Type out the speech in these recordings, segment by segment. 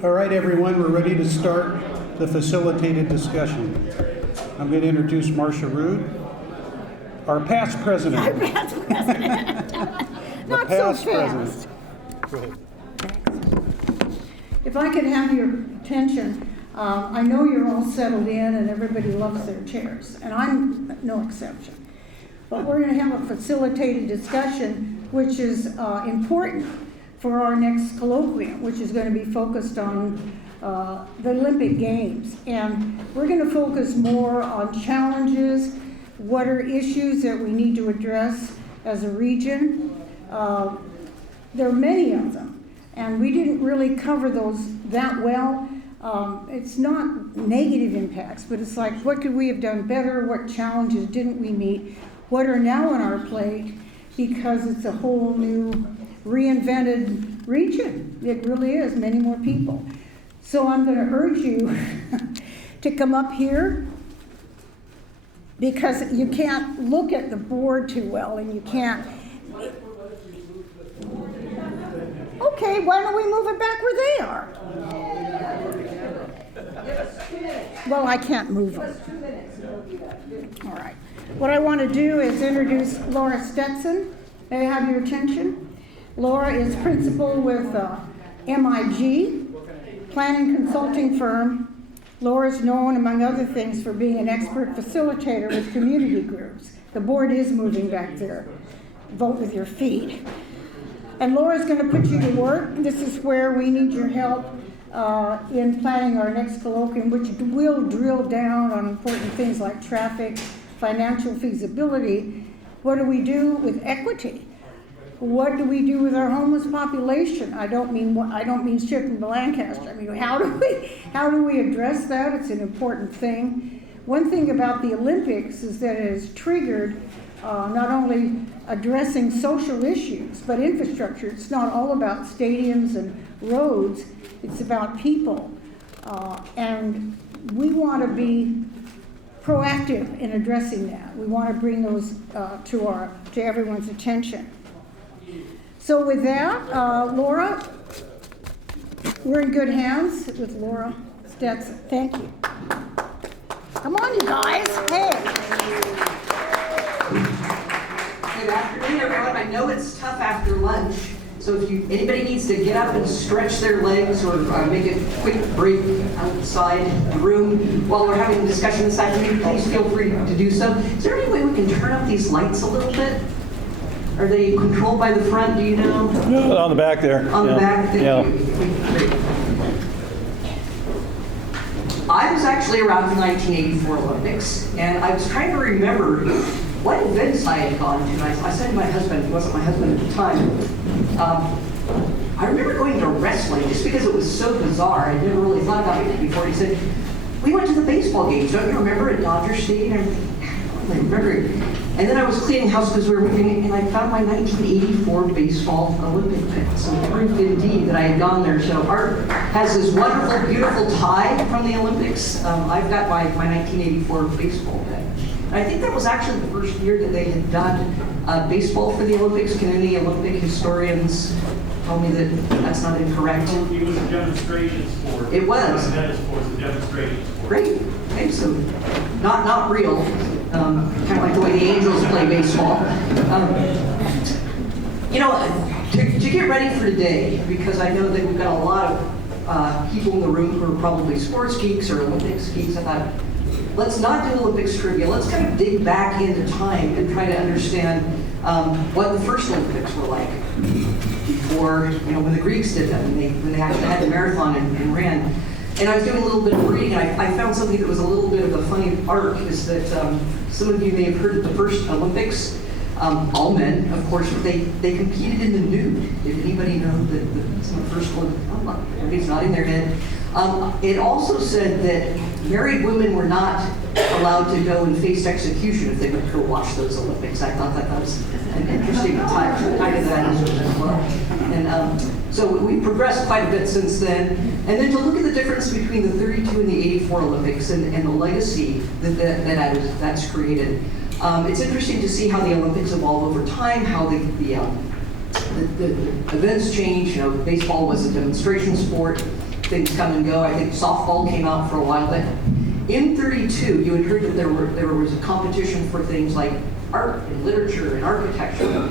All right, everyone, we're ready to start the facilitated discussion. I'm going to introduce Marcia Rood, our past president. Our past president. Not so fast. Go ahead. If I could have your attention, I know you're all settled in and everybody loves their chairs, and I'm no exception. But we're going to have a facilitated discussion, which is important for our next colloquium, which is going to be focused on the Olympic Games. And we're going to focus more on challenges, what are issues that we need to address as a region. There are many of them, and we didn't really cover those that well. It's not negative impacts, but it's like, what could we have done better? What challenges didn't we meet? What are now on our plate? Because it's a whole new reinvented region. It really is, many more people. So I'm going to urge you to come up here, because you can't look at the board too well, and you can't. Okay, why don't we move it back where they are? Well, I can't move them. All right. What I want to do is introduce Laura Stetson. May I have your attention? Laura is principal with MIG, planning consulting firm. Laura is known, among other things, for being an expert facilitator with community groups. The board is moving back there. Vote with your feet. And Laura's going to put you to work. This is where we need your help in planning our next colloquium, which will drill down on important things like traffic, financial feasibility. What do we do with equity? What do we do with our homeless population? I don't mean shipping to Lancaster. I mean, how do we address that? It's an important thing. One thing about the Olympics is that it has triggered not only addressing social issues, but infrastructure. It's not all about stadiums and roads. It's about people. And we want to be proactive in addressing that. We want to bring those to everyone's attention. So with that, Laura, we're in good hands with Laura Stetson. Thank you. Come on, you guys. Hey. Good afternoon, everyone. I know it's tough after lunch, so if anybody needs to get up and stretch their legs or make a quick break outside the room while we're having a discussion this afternoon, please feel free to do so. Is there any way we can turn up these lights a little bit? Are they controlled by the front, do you know? On the back there. On the back, thank you. I was actually around the 1984 Olympics, and I was trying to remember what events I had gone to. I said to my husband, he wasn't my husband at the time, I remember going to wrestling just because it was so bizarre. I never really thought about it before. He said, we went to the baseball games. Don't you remember at Dodger Stadium? I remember. And then I was cleaning house because we were moving, and I found my 1984 baseball Olympic pin. So proof indeed that I had gone there. So Art has this wonderful, beautiful tie from the Olympics. I've got my 1984 baseball pin. And I think that was actually the first year that they had done baseball for the Olympics. Can any Olympic historians tell me that that's not incorrect? It was a demonstration sport. It was. Tennis sport was a demonstration sport. Great. Okay, so not real. Kind of like the way the Angels play baseball. To get ready for today, because I know that we've got a lot of people in the room who are probably sports geeks or Olympics geeks, I thought, let's not do Olympics trivia. Let's kind of dig back into time and try to understand what the first Olympics were like before, when the Greeks did them, when they actually had the marathon and ran. And I was doing a little bit of reading, and I found something that was a little bit of a funny arc, is that some of you may have heard of the first Olympics. All men, of course, they competed in the nude. Did anybody know that some of the first Olympics? Oh, everybody's nodding their head. It also said that married women were not allowed to go and face execution if they would go watch those Olympics. I thought that was an interesting tie to that as well. And so we've progressed quite a bit since then. And then to look at the difference between the 32 and the 84 Olympics and the legacy that's created. It's interesting to see how the Olympics evolve over time, how the events change. Baseball was a demonstration sport. things come and go. I think softball came out for a while, but in 32, you had heard that there was a competition for things like art and literature and architecture.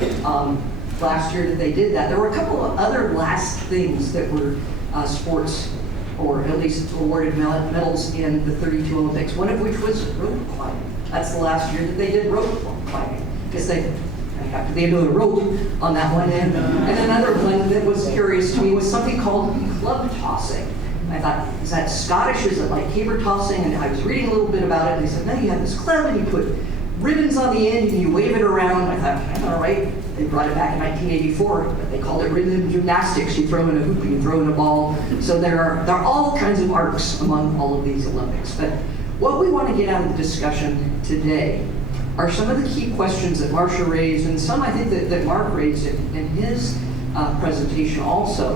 Last year that they did that. There were a couple of other last things that were sports, or at least awarded medals in the 32 Olympics, one of which was rope climbing. That's the last year that they did rope climbing, because they got to the end of the rope on that one end. And another one that was curious to me was something called club tossing. I thought, is that Scottish? Is it like caber tossing? And I was reading a little bit about it, and they said, no, you have this club and you put ribbons on the end and you wave it around. I thought, all right. They brought it back in 1984, but they called it rhythm gymnastics. You throw in a hoop, you throw in a ball. So there are all kinds of arcs among all of these Olympics. But what we want to get out of the discussion today are some of the key questions that Marcia raised, and some I think that Mark raised in his presentation also.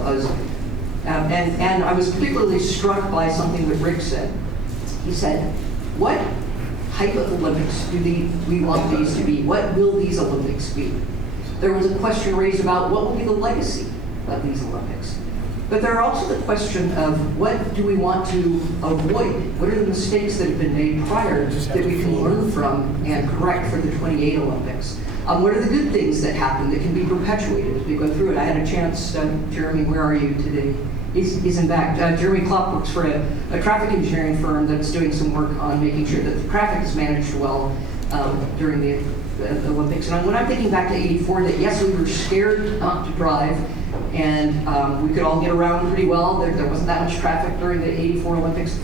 And I was particularly struck by something that Rick said. He said, what type of Olympics do we want these to be? What will these Olympics be? There was a question raised about what will be the legacy of these Olympics. But there are also the question of what do we want to avoid? What are the mistakes that have been made prior that we can learn from and correct for the 28 Olympics? What are the good things that happen that can be perpetuated as we go through it? I had a chance, Jeremy, where are you today? He's in back. Jeremy Klopp works for a traffic engineering firm that's doing some work on making sure that the traffic is managed well during the Olympics. And when I'm thinking back to 84, that yes, we were scared not to drive, and we could all get around pretty well. There wasn't that much traffic during the 84 Olympics.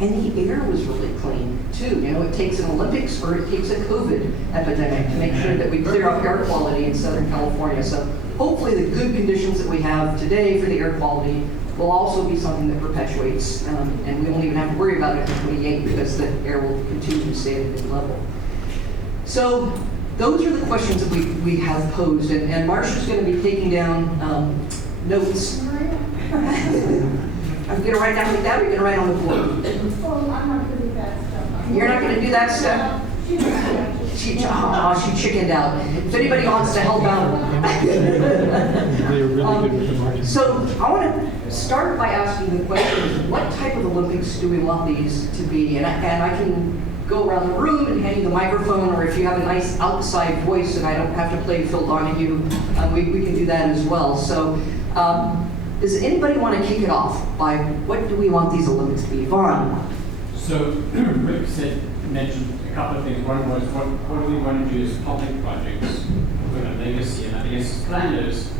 And the air was really clean, too. You know, it takes an Olympics or it takes a COVID epidemic to make sure that we clear up air quality in Southern California. So hopefully the good conditions that we have today for the air quality will also be something that perpetuates, and we won't even have to worry about it in 28 because the air will continue to stay at a good level. So those are the questions that we have posed, and Marcia's going to be taking down notes. I'm going to write down like that, or you're going to write on the board? Oh, I'm not going to do that stuff. You're not going to do that stuff? She chickened out. If anybody wants to help out. So I want to start by asking the question, what type of Olympics do we want these to be? And I can go around the room and hand you the microphone, or if you have a nice outside voice and I don't have to play Phil Donahue, we can do that as well. So does anybody want to kick it off by what do we want these Olympics to be? Vaughn. So Rick mentioned a couple of things. One was what do we want to do as public projects with a legacy? And I guess planners,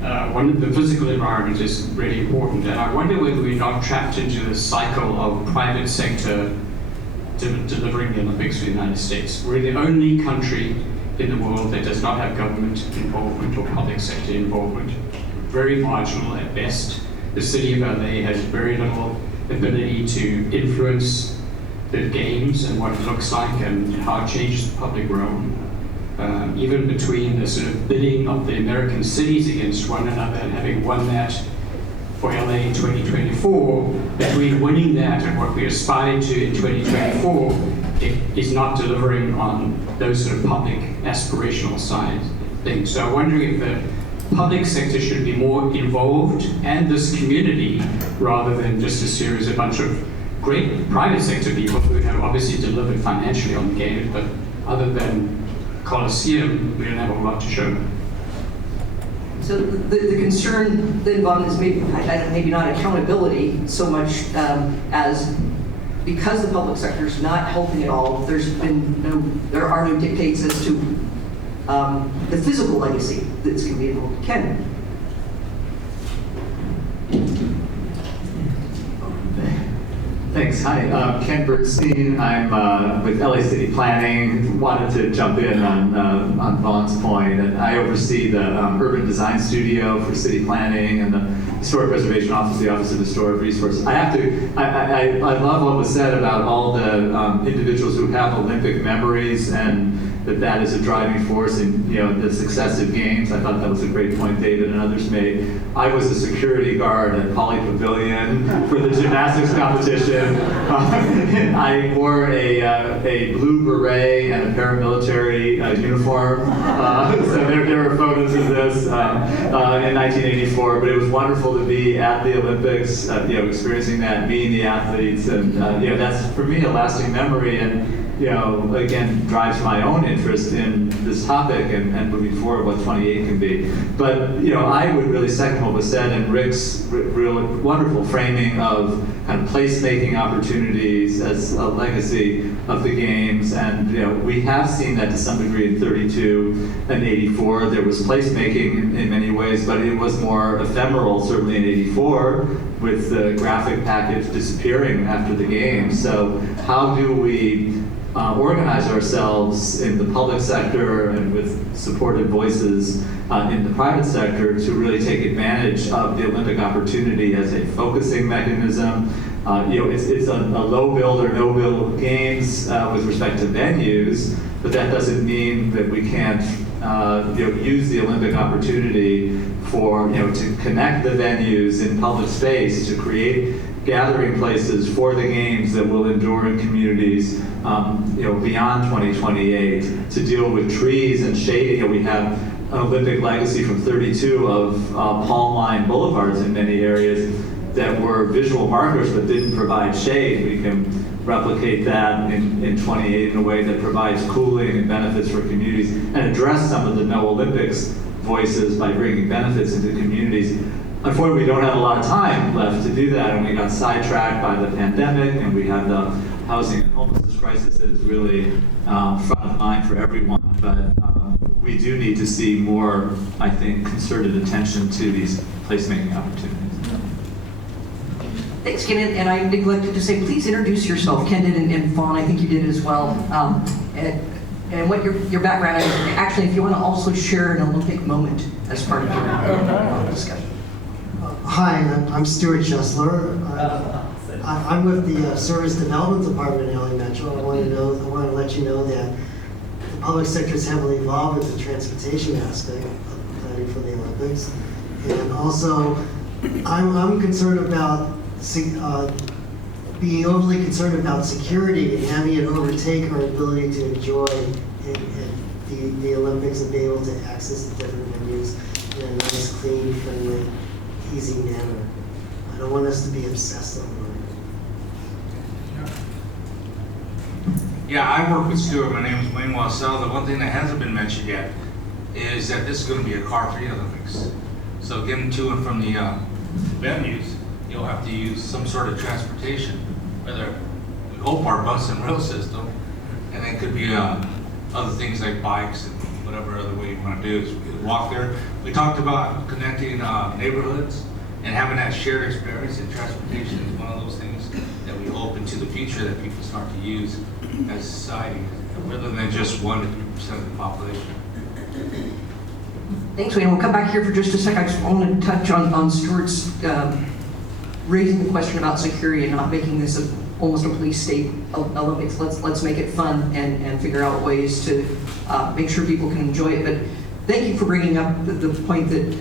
the physical environment is really important. And I wonder whether we're not trapped into the cycle of private sector delivering the Olympics for the United States. We're the only country in the world that does not have government involvement or public sector involvement. Very marginal at best. The city of LA has very little ability to influence the games and what it looks like and how it changes the public realm. Even between the sort of bidding of the American cities against one another and having won that for LA in 2024, between winning that and what we aspire to in 2024, it is not delivering on those sort of public aspirational side things. So I'm wondering if the public sector should be more involved, and this community, rather than just a series of bunch of great private sector people who have obviously delivered financially on the game, but other than Colosseum, we don't have a lot to show. So the concern then, Vaughn, is maybe not accountability so much as because the public sector is not helping at all, there are no dictates as to the physical legacy that's going to be involved. Ken? Thanks. Hi, Ken Bernstein. I'm with LA City Planning. Wanted to jump in on Vaughn's point, and I oversee the Urban Design Studio for City Planning and the Historic Preservation Office, the Office of Historic Resources. I love what was said about all the individuals who have Olympic memories and that is a driving force in the successive games. I thought that was a great point David and others made. I was a security guard at Poly Pavilion for the gymnastics competition. I wore a blue beret and a paramilitary uniform. So there were photos of this in 1984. But it was wonderful to be at the Olympics, experiencing that, meeting the athletes, and that's for me a lasting memory. And again, drives my own interest in this topic and moving forward what 28 can be. But, I would really second what was said in Rick's real wonderful framing of kind of placemaking opportunities as a legacy of the games. And, we have seen that to some degree in 32 and 84. There was placemaking in many ways, but it was more ephemeral, certainly in 84, with the graphic package disappearing after the game. So how do we organize ourselves in the public sector and with supported voices in the private sector to really take advantage of the Olympic opportunity as a focusing mechanism? It's a low build or no build games with respect to venues, but that doesn't mean that we can't use the Olympic opportunity for to connect the venues in public space, to create gathering places for the games that will endure in communities beyond 2028, to deal with trees and shading. We have an Olympic legacy from 32 of palm line boulevards in many areas that were visual markers but didn't provide shade. We can replicate that in 28 in a way that provides cooling and benefits for communities and address some of the no Olympics voices by bringing benefits into communities. Unfortunately, we don't have a lot of time left to do that, and we got sidetracked by the pandemic, and we have the housing and homelessness crisis that is really front of mind for everyone. But we do need to see more, I think, concerted attention to these placemaking opportunities. Thanks, Ken, and I neglected to say, please introduce yourself. Ken did, and Fawn, I think you did as well. And what your background is. Actually, if you want to also share an Olympic moment as part of your discussion. Hi, I'm Stuart Chesler. I'm with the Service Development Department in LA Metro. I want to let you know that the public sector is heavily involved with the transportation aspect of planning for the Olympics. And also, I'm concerned about being overly concerned about security and having it overtake our ability to enjoy the Olympics and be able to access the different venues in a nice, clean, friendly, easy manner. I don't want us to be obsessed on it. Yeah, I work with Stuart. My name is Wayne Wassell. The one thing that hasn't been mentioned yet is that this is going to be a car-free Olympics. So getting to and from the venues, you'll have to use some sort of transportation, whether we hope our bus and rail system, and it could be other things like bikes and whatever other way you want to do is walk there. We talked about connecting neighborhoods and having that shared experience, and transportation is one of those things that we hope into the future that people start to use as a society, rather than just 1 to 3% of the population. Thanks, Wayne. We'll come back here for just a sec. I just want to touch on Stuart's raising the question about security and not making this almost a police state Olympics. Let's make it fun and figure out ways to make sure people can enjoy it. But thank you for bringing up the point that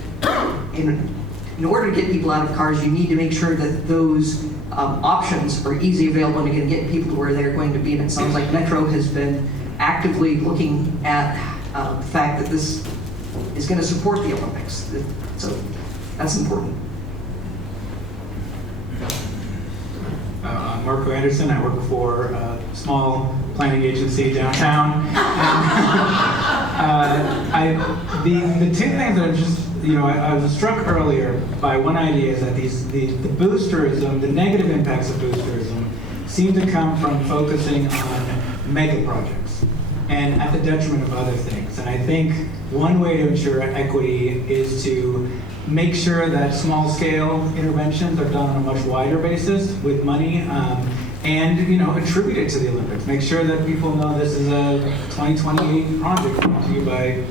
in order to get people out of cars, you need to make sure that those options are easy available and again get people to where they're going to be. And it sounds like Metro has been actively looking at the fact that this is going to support the Olympics. So that's important. I'm Marco Anderson. I work for a small planning agency downtown. And, the two things that are just, I was struck earlier by one idea is that the boosterism, the negative impacts of boosterism seem to come from focusing on mega projects and at the detriment of other things. And I think one way to ensure equity is to make sure that small-scale interventions are done on a much wider basis with money, and attribute it to the Olympics. Make sure that people know this is a 2028 project brought to you by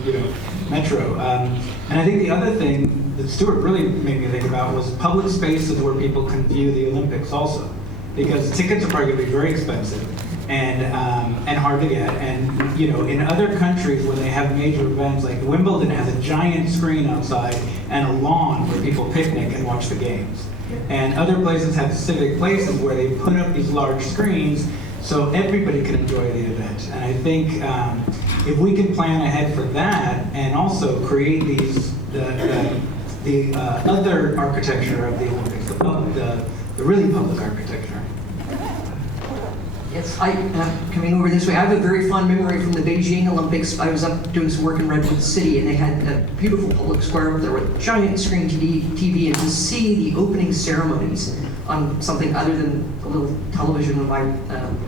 Metro. And I think the other thing that Stuart really made me think about was public spaces where people can view the Olympics also, because tickets are probably going to be very expensive. and hard to get. And you know, in other countries when they have major events, like Wimbledon has a giant screen outside and a lawn where people picnic and watch the games. And other places have civic places where they put up these large screens so everybody can enjoy the event. And I think if we can plan ahead for that and also create the other architecture of the Olympics, the really public architecture. Yes, coming over this way, I have a very fond memory from the Beijing Olympics. I was up doing some work in Redwood City, and they had a beautiful public square up there with a giant screen TV, and to see the opening ceremonies on something other than a little television in my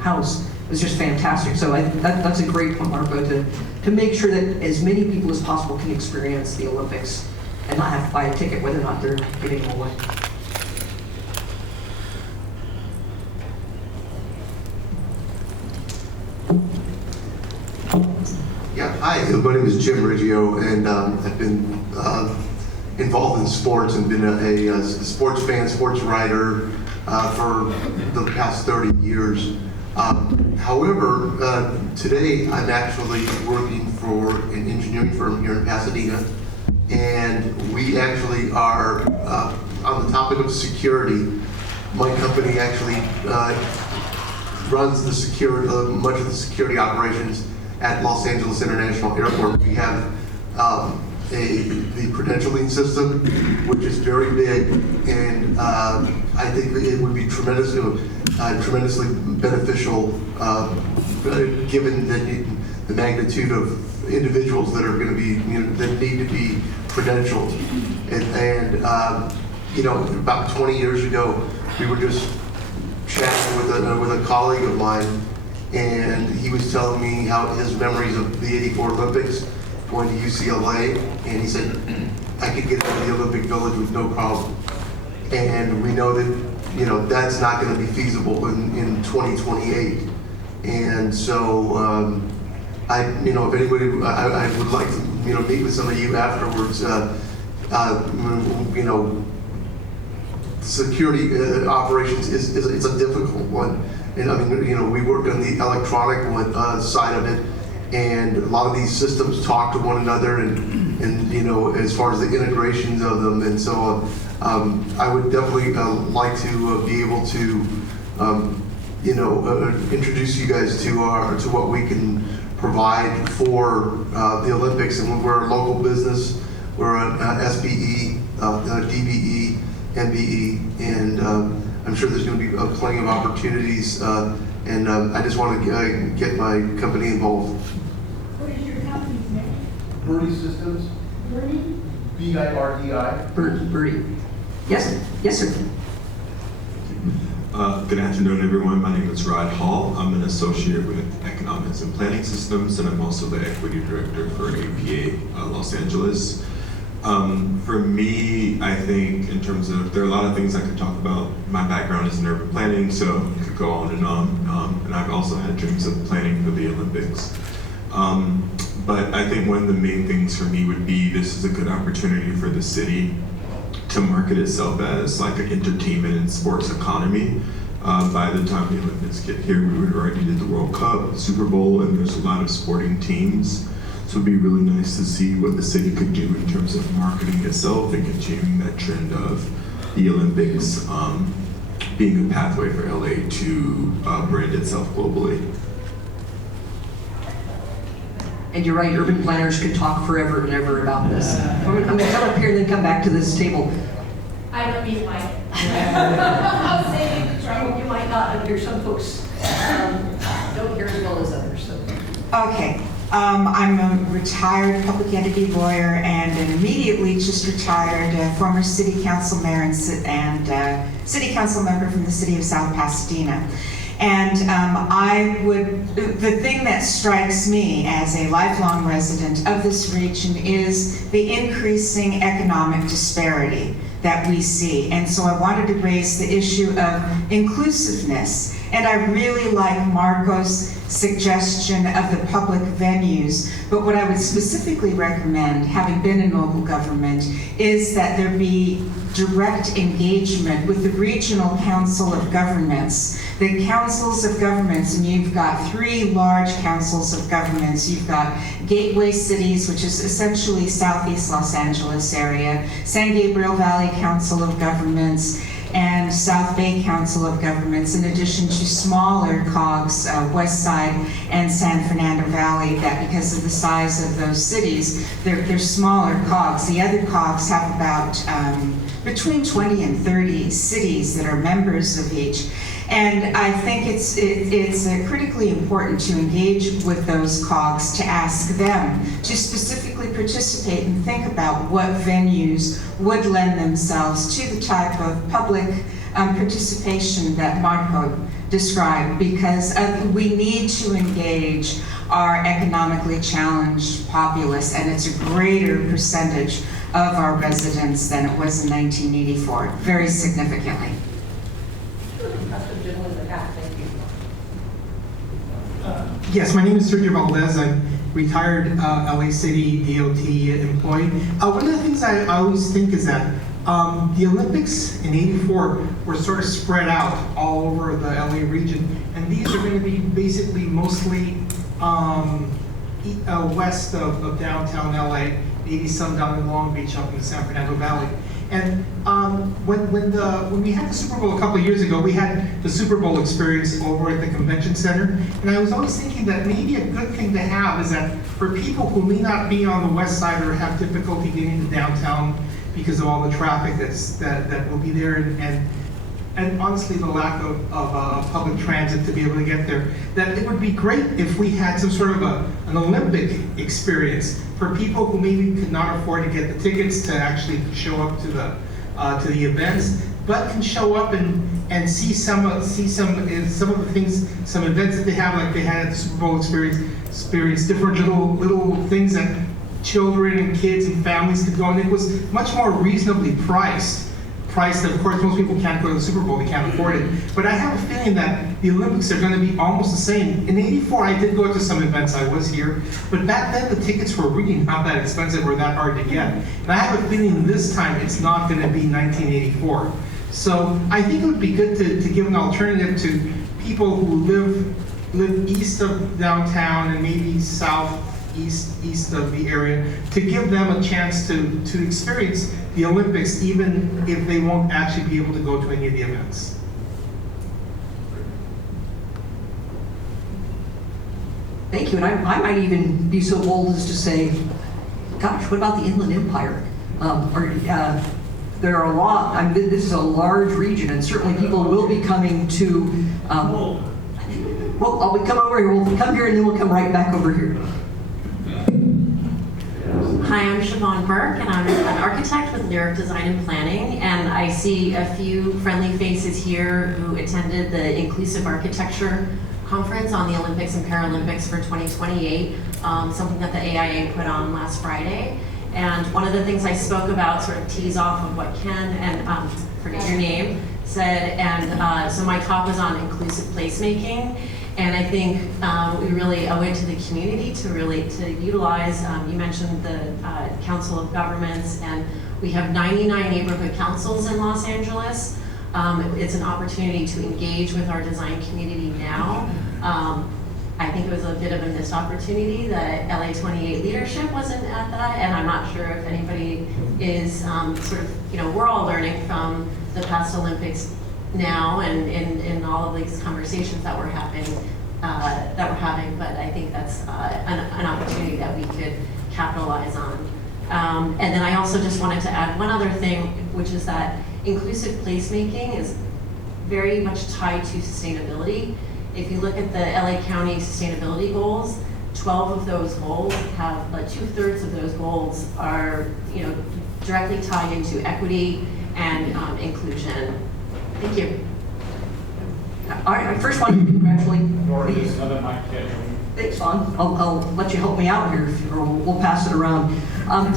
house was just fantastic. So that's a great point, Marco, to make sure that as many people as possible can experience the Olympics and not have to buy a ticket, whether or not they're giving them away. Yeah, hi, my name is Jim Riggio, and I've been involved in sports and been a sports fan, sports writer for the past 30 years. However, today I'm actually working for an engineering firm here in Pasadena, and we actually are on the topic of security. My company actually runs the security, much of the security operations at Los Angeles International Airport. We have the credentialing system, which is very big, and I think it would be tremendously beneficial given the magnitude of individuals that are going to be, that need to be credentialed. And you know, about 20 years ago, we were just chatting with a colleague of mine, and he was telling me how his memories of the '84 Olympics, going to UCLA, and he said, I could get into the Olympic Village with no problem. And we know that, that's not going to be feasible in 2028. And so, if anybody, I would like to, meet with some of you afterwards. Security operations is a difficult one. And I mean, we work on the electronic side of it, and a lot of these systems talk to one another, and as far as the integrations of them, and so I would definitely like to be able to introduce you guys to what we can provide for the Olympics. And we're a local business. We're an SBE, DBE, MBE, and I'm sure there's going to be plenty of opportunities, and I just want to get my company involved. What is your company's name? Birdie Systems. Birdie? B-I-R-D-I. Birdie. Yes, sir. Good afternoon, everyone. My name is Rod Hall. I'm an associate with Economics and Planning Systems, and I'm also the equity director for APA Los Angeles. For me, I think in terms of, there are a lot of things I could talk about. My background is in urban planning, so it could go on. And I've also had dreams of planning for the Olympics. But I think one of the main things for me would be, this is a good opportunity for the city to market itself as like an entertainment and sports economy. By the time the Olympics get here, we would already did the World Cup, Super Bowl, and there's a lot of sporting teams. So it'd be really nice to see what the city could do in terms of marketing itself and continuing that trend of the Olympics being a pathway for LA to brand itself globally. And you're right, urban planners could talk forever and ever about this. I'm going to come up here and then come back to this table. I don't mean Mike. I'll save you the trouble. You might not hear some folks don't hear as well as others. So. Okay. I'm a retired public entity lawyer and an immediately just retired former city council mayor and city council member from the city of South Pasadena. And the thing that strikes me as a lifelong resident of this region is the increasing economic disparity that we see. And so I wanted to raise the issue of inclusiveness. And I really like Marco's suggestion of the public venues, but what I would specifically recommend, having been in local government, is that there be direct engagement with the Regional Council of Governments. The councils of governments, and you've got 3 large councils of governments. You've got Gateway Cities, which is essentially Southeast Los Angeles area, San Gabriel Valley Council of Governments, and South Bay Council of Governments, in addition to smaller COGs, West Side and San Fernando Valley, that because of the size of those cities, they're smaller COGs. The other COGs have about between 20 and 30 cities that are members of each. And I think it's critically important to engage with those COGs, to ask them to specifically participate and think about what venues would lend themselves to the type of public participation that Marco described, because we need to engage our economically challenged populace, and it's a greater percentage of our residents than it was in 1984, very significantly. Yes, my name is Sergio Valdez. I'm retired LA City DOT employee. One of the things I always think is that the Olympics in '84 were sort of spread out all over the LA region, and these are going to be basically mostly west of downtown LA, maybe some down in Long Beach up in the San Fernando Valley. And when we had the Super Bowl a couple of years ago, we had the Super Bowl experience over at the convention center. And I was always thinking that maybe a good thing to have is that for people who may not be on the west side or have difficulty getting to downtown because of all the traffic that will be there, and honestly the lack of public transit to be able to get there, that it would be great if we had some sort of an Olympic experience for people who maybe could not afford to get the tickets to actually show up to the events, but can show up and see some of the things, some events that they have, like they had at the Super Bowl experience different little things that children and kids and families could go, and it was much more reasonably priced. Of course, most people can't go to the Super Bowl, they can't afford it. But I have a feeling that the Olympics are going to be almost the same. In '84, I did go to some events, I was here, but back then the tickets were really not that expensive or that hard to get. And I have a feeling this time it's not going to be 1984. So I think it would be good to give an alternative to people who live east of downtown and maybe east of the area, to give them a chance to experience the Olympics, even if they won't actually be able to go to any of the events. Thank you, and I might even be so bold as to say, gosh, what about the Inland Empire? There are a lot, I mean, this is a large region, and certainly people will be coming to, well, we come over here, we'll come here, and then we'll come right back over here. Hi, I'm Siobhan Burke, and I'm an architect with Lyric Design and Planning, and I see a few friendly faces here who attended the Inclusive Architecture Conference on the Olympics and Paralympics for 2028, something that the AIA put on last Friday. And one of the things I spoke about, sort of tease off of what Ken and, forget your name, said, and so my talk was on inclusive placemaking. And I think we really owe it to the community to utilize, you mentioned the Council of Governments, and we have 99 neighborhood councils in Los Angeles. It's an opportunity to engage with our design community now. I think it was a bit of a missed opportunity that LA 28 leadership wasn't at that, and I'm not sure if anybody is sort of, we're all learning from the past Olympics now, and in all of these conversations that we're having, but I think that's an opportunity that we could capitalize on. And then I also just wanted to add one other thing, which is that inclusive placemaking is very much tied to sustainability. If you look at the LA County sustainability goals, 12 of those goals have, 2/3 of those goals are, directly tied into equity and inclusion. Thank you. All right, I first want to congratulate. Thanks, Vaughn. I'll let you help me out here, or we'll pass it around. I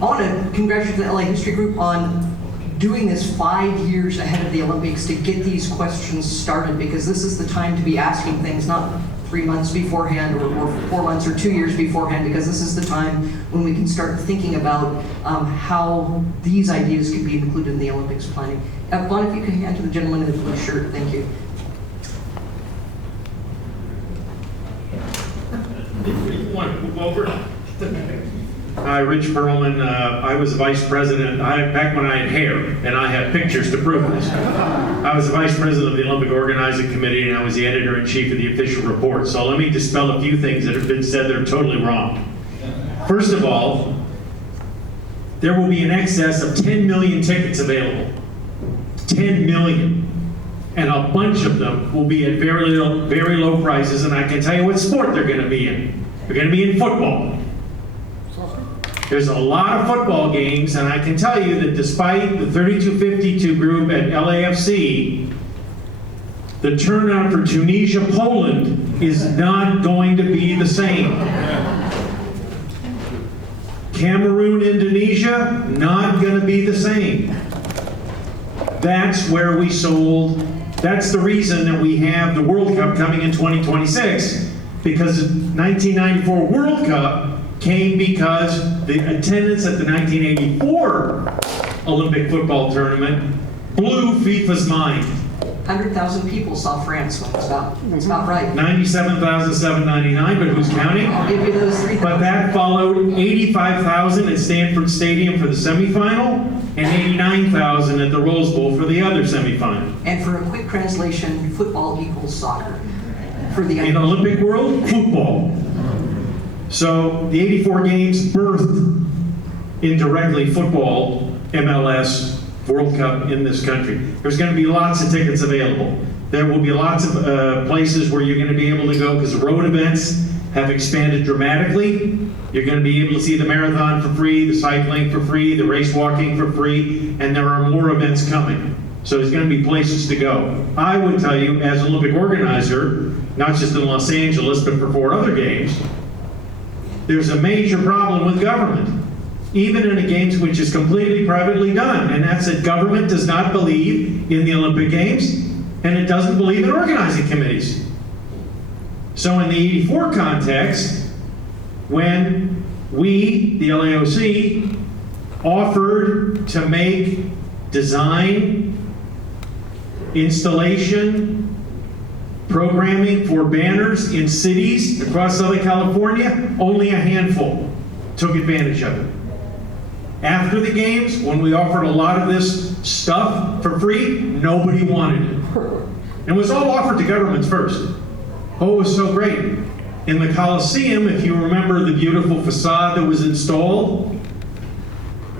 want to congratulate the LA History Group on doing this 5 years ahead of the Olympics to get these questions started, because this is the time to be asking things, not 3 months beforehand, or 4 months, or 2 years beforehand, because this is the time when we can start thinking about how these ideas can be included in the Olympics planning. Vaughn, if you could hand to the gentleman in the blue shirt, thank you. Want to move over? Hi, Rich Perlman. I was vice president back when I had hair, and I have pictures to prove this. I was the vice president of the Olympic Organizing Committee, and I was the editor-in-chief of the official report. So let me dispel a few things that have been said that are totally wrong. First of all, there will be in excess of 10 million tickets available. 10 million. And a bunch of them will be at very low prices, and I can tell you what sport they're going to be in. They're going to be in football. There's a lot of football games, and I can tell you that despite the 3252 group at LAFC, the turnout for Tunisia, Poland is not going to be the same. Cameroon, Indonesia, not going to be the same. That's where we sold. That's the reason that we have the World Cup coming in 2026, because the 1994 World Cup came because the attendance at the 1984 Olympic football tournament blew FIFA's mind. 100,000 people saw France when it's about right. 97,799, but who's counting? I'll give you those 3,000. But that followed 85,000 at Stanford Stadium for the semifinal, and 89,000 at the Rose Bowl for the other semifinal. And for a quick translation, football equals soccer. For the In Olympic world, football. So the 84 games birthed indirectly football, MLS, World Cup in this country. There's going to be lots of tickets available. There will be lots of places where you're going to be able to go, because road events have expanded dramatically. You're going to be able to see the marathon for free, the cycling for free, the race walking for free, and there are more events coming. So there's going to be places to go. I would tell you, as an Olympic organizer, not just in Los Angeles, but for 4 other games, there's a major problem with government, even in a games which is completely privately done, and that's that government does not believe in the Olympic Games, and it doesn't believe in organizing committees. So in the 84 context, when we, the LAOC, offered to make design, installation, programming for banners in cities across Southern California, only a handful took advantage of it. After the games, when we offered a lot of this stuff for free, nobody wanted it. And it was all offered to governments first. Oh, it was so great. In the Coliseum, if you remember the beautiful facade that was installed,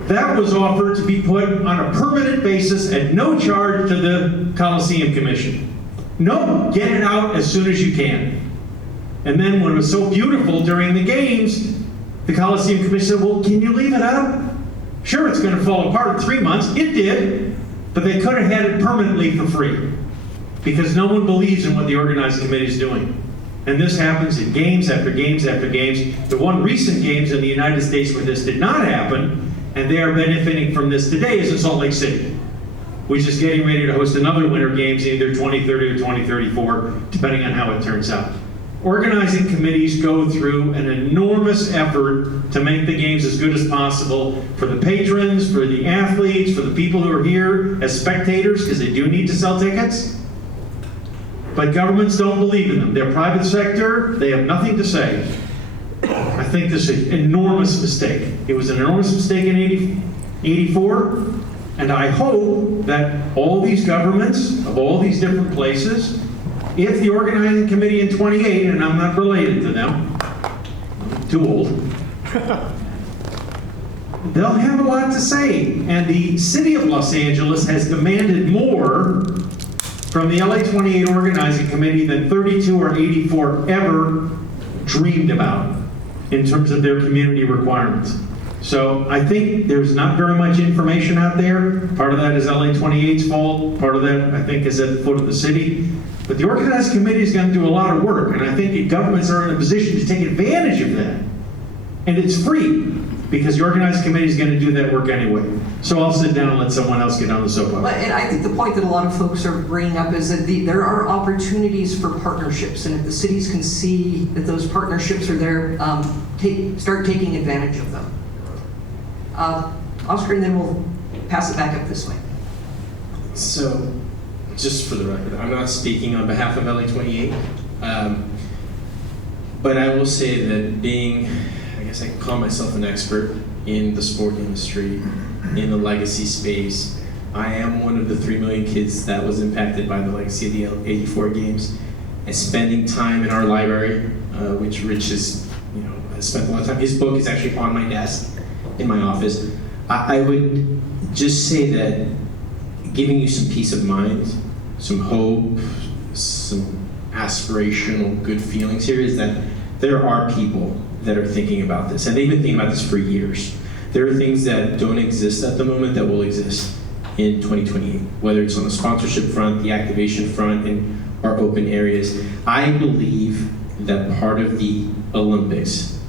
that was offered to be put on a permanent basis at no charge to the Coliseum Commission. No, get it out as soon as you can. And then when it was so beautiful during the games, the Coliseum Commission said, well, can you leave it up? Sure, it's going to fall apart in 3 months. It did, but they could have had it permanently for free, because no one believes in what the organizing committee is doing. And this happens in games after games after games. The one recent games in the United States where this did not happen, and they are benefiting from this today, is in Salt Lake City, which is getting ready to host another Winter Games, either 2030 or 2034, depending on how it turns out. Organizing committees go through an enormous effort to make the games as good as possible for the patrons, for the athletes, for the people who are here as spectators, because they do need to sell tickets. But governments don't believe in them. They're private sector, they have nothing to say. I think this is an enormous mistake. It was an enormous mistake in 84, and I hope that all these governments of all these different places, if the organizing committee in 28, and I'm not related to them, I'm too old, they'll have a lot to say. And the city of Los Angeles has demanded more from the LA 28 organizing committee than 32 or 84 ever dreamed about in terms of their community requirements. So I think there's not very much information out there. Part of that is LA 28's fault. Part of that, I think, is at the foot of the city. But the organizing committee is going to do a lot of work, and I think governments are in a position to take advantage of that. And it's free. because the organizing committee is going to do that work anyway. So I'll sit down and let someone else get on the soapbox. But, and I think the point that a lot of folks are bringing up is that there are opportunities for partnerships, and if the cities can see that those partnerships are there, start taking advantage of them. Oscar, and then we'll pass it back up this way. So, just for the record, I'm not speaking on behalf of LA28, but I will say that being, I guess I can call myself an expert in the sport industry, in the legacy space. I am one of the 3 million kids that was impacted by the legacy of the 84 games, and spending time in our library, which Rich has, has spent a lot of time. His book is actually on my desk in my office. I would just say that giving you some peace of mind, some hope, some aspirational good feelings here is that there are people that are thinking about this, and they've been thinking about this for years. There are things that don't exist at the moment that will exist in 2028, whether it's on the sponsorship front, the activation front, and our open areas. I believe that part of the Olympics,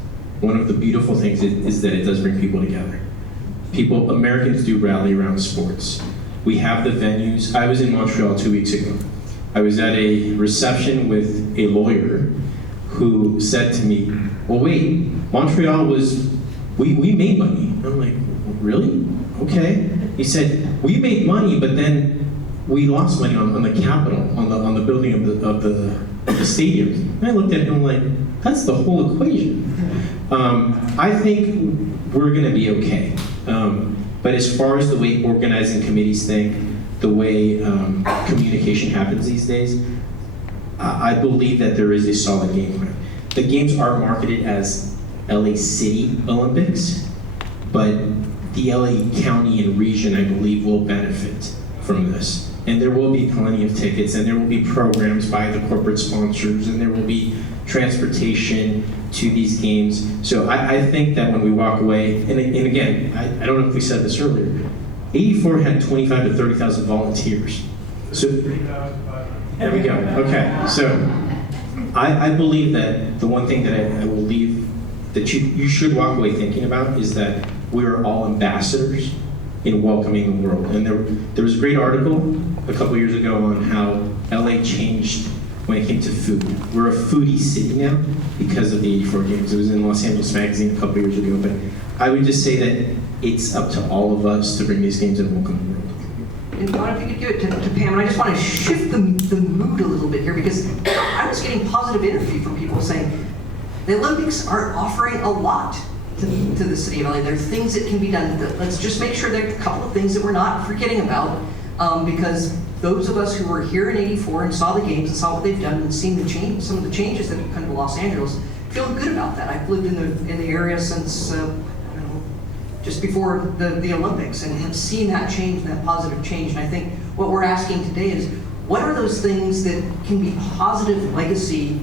one of the beautiful things is that it does bring people together. Americans do rally around sports. We have the venues. I was in Montreal 2 weeks ago. I was at a reception with a lawyer who said to me, well, wait, Montreal we made money. I'm like, really? Okay. He said, we made money, but then we lost money on the Capitol, on the building of the stadium. And I looked at him and I'm like, that's the whole equation. I think we're gonna be okay. But as far as the way organizing committees think, the way communication happens these days, I believe that there is a solid game plan. The games are marketed as LA City Olympics, but the LA County and region, I believe, will benefit from this. And there will be plenty of tickets, and there will be programs by the corporate sponsors, and there will be transportation to these games. So I think that when we walk away, and again, I don't know if we said this earlier, 84 had 25 to 30,000 volunteers. So there we go. Okay, so I believe that the one thing that I will leave that you should walk away thinking about is that we are all ambassadors in welcoming the world. And there was a great article a couple years ago on how LA changed when it came to food. We're a foodie city now because of the 84 games. It was in Los Angeles Magazine a couple years ago, but I would just say that it's up to all of us to bring these games and welcome the world. And Don, if you could give it to Pam, and I just want to shift the mood a little bit here, because I was getting positive energy from people saying the Olympics are offering a lot to the city of LA. There are things that can be done. Let's just make sure there are a couple of things that we're not forgetting about, because those of us who were here in '84 and saw the games and saw what they've done and seen the change, some of the changes that have come to Los Angeles, feel good about that. I've lived in the area since just before the Olympics, and have seen that change and that positive change. And I think what we're asking today is, what are those things that can be positive legacy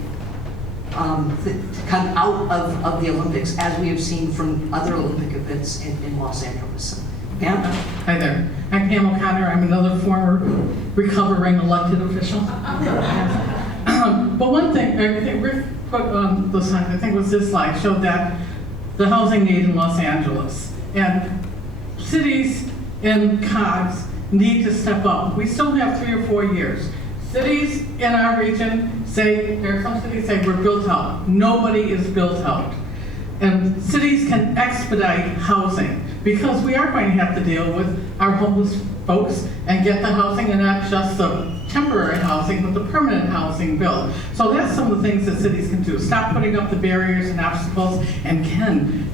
that come out of the Olympics, as we have seen from other Olympic events in Los Angeles? Pam? Hi there. I'm Pam O'Connor. I'm another former recovering elected official. But one thing, I think Rick put on the slide, I think it was this slide, showed that the housing need in Los Angeles. And cities and COGs need to step up. We still have 3 or 4 years. Cities in our region say, there are some cities say we're built out. Nobody is built out. And cities can expedite housing, because we are going to have to deal with our homeless folks and get the housing, and not just the temporary housing, but the permanent housing built. So that's some of the things that cities can do. Stop putting up the barriers and obstacles. And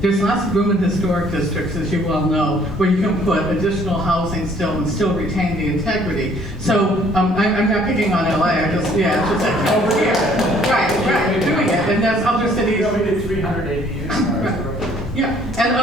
there's lots of room in historic districts, as you well know, where you can put additional housing still and still retain the integrity. So I'm not picking on LA, it's just like over here. Right, we're doing it. And there's other cities. We did 300 ADUs. Right. Yeah, and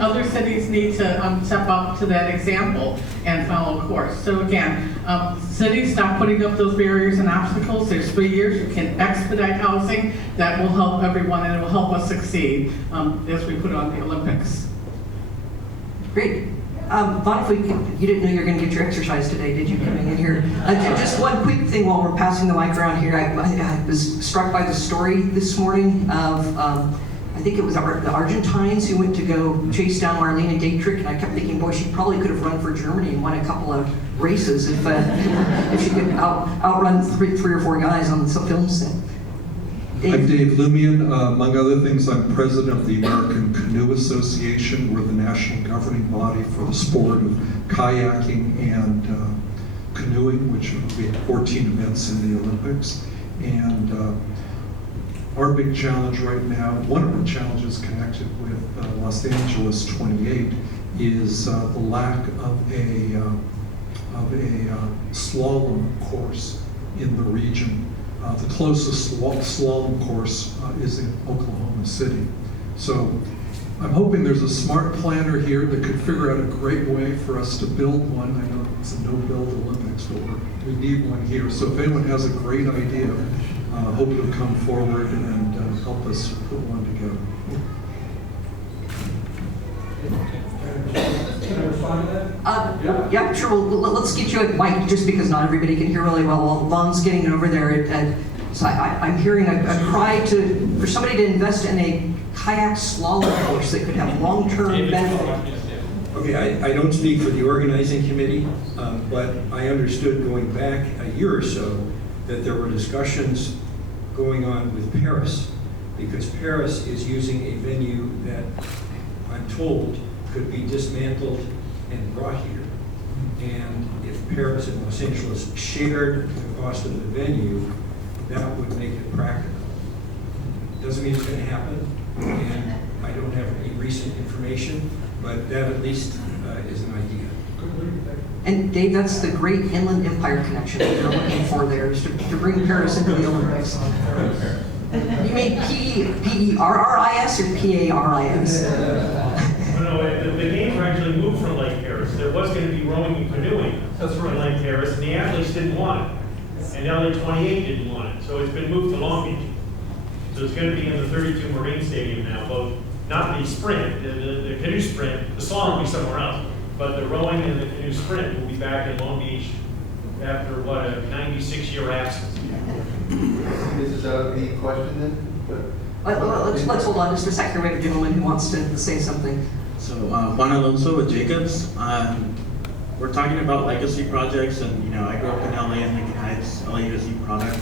other cities need to step up to that example and follow course. So again, cities, stop putting up those barriers and obstacles. There's 3 years. You can expedite housing. That will help everyone, and it will help us succeed as we put on the Olympics. Great. Vaughn, you didn't know you were going to get your exercise today, did you, coming in here? Just one quick thing while we're passing the mic around here. I was struck by the story this morning of, I think it was the Argentines who went to go chase down Marlene Dietrich, and I kept thinking, boy, she probably could have run for Germany and won a couple of races if she could outrun three or four guys on some film set. I'm Dave Lumian. Among other things, I'm president of the American Canoe Association. We're the national governing body for the sport of kayaking and canoeing, which we have 14 events in the Olympics. And our big challenge right now, one of our challenges connected with Los Angeles 28 is the lack of a slalom course in the region. The closest slalom course is in Oklahoma City. So I'm hoping there's a smart planner here that could figure out a great way for us to build one. I know it's a no-build Olympics, but we need one here. So if anyone has a great idea, hope you'll come forward and help us put one together. Yeah, sure. Well, let's get you a mic just because not everybody can hear really well. While Vaughn's getting over there, so I'm hearing a cry for somebody to invest in a kayak slalom course that could have long-term benefit. Okay, I don't speak for the organizing committee, but I understood going back a year or so that there were discussions going on with Paris, because Paris is using a venue that I'm told could be dismantled and brought here. And if Paris and Los Angeles shared the cost of the venue, that would make it practical. Doesn't mean it's going to happen, and I don't have any recent information, but that at least is an idea. And Dave, that's the great Inland Empire connection that you're looking for there, is to bring Paris into the Olympics. You mean P-E-R-R-I-S or P-A-R-I-S? No, the games were actually moved from Lake Paris. There was going to be rowing and canoeing in Lake Paris, and the athletes didn't want it. And LA28 didn't want it, so it's been moved to Long Beach. So it's going to be in the 32 Marine Stadium now, both, not the sprint, the canoe sprint, the slalom will be somewhere else, but the rowing and the canoe sprint will be back in Long Beach after, what, a 96-year absence. This is the question then? Let's hold on just a second. We have a gentleman who wants to say something. So Juan Alonso with Jacobs. We're talking about legacy projects, and I grew up in LA in Lincoln Heights, LAUSD product.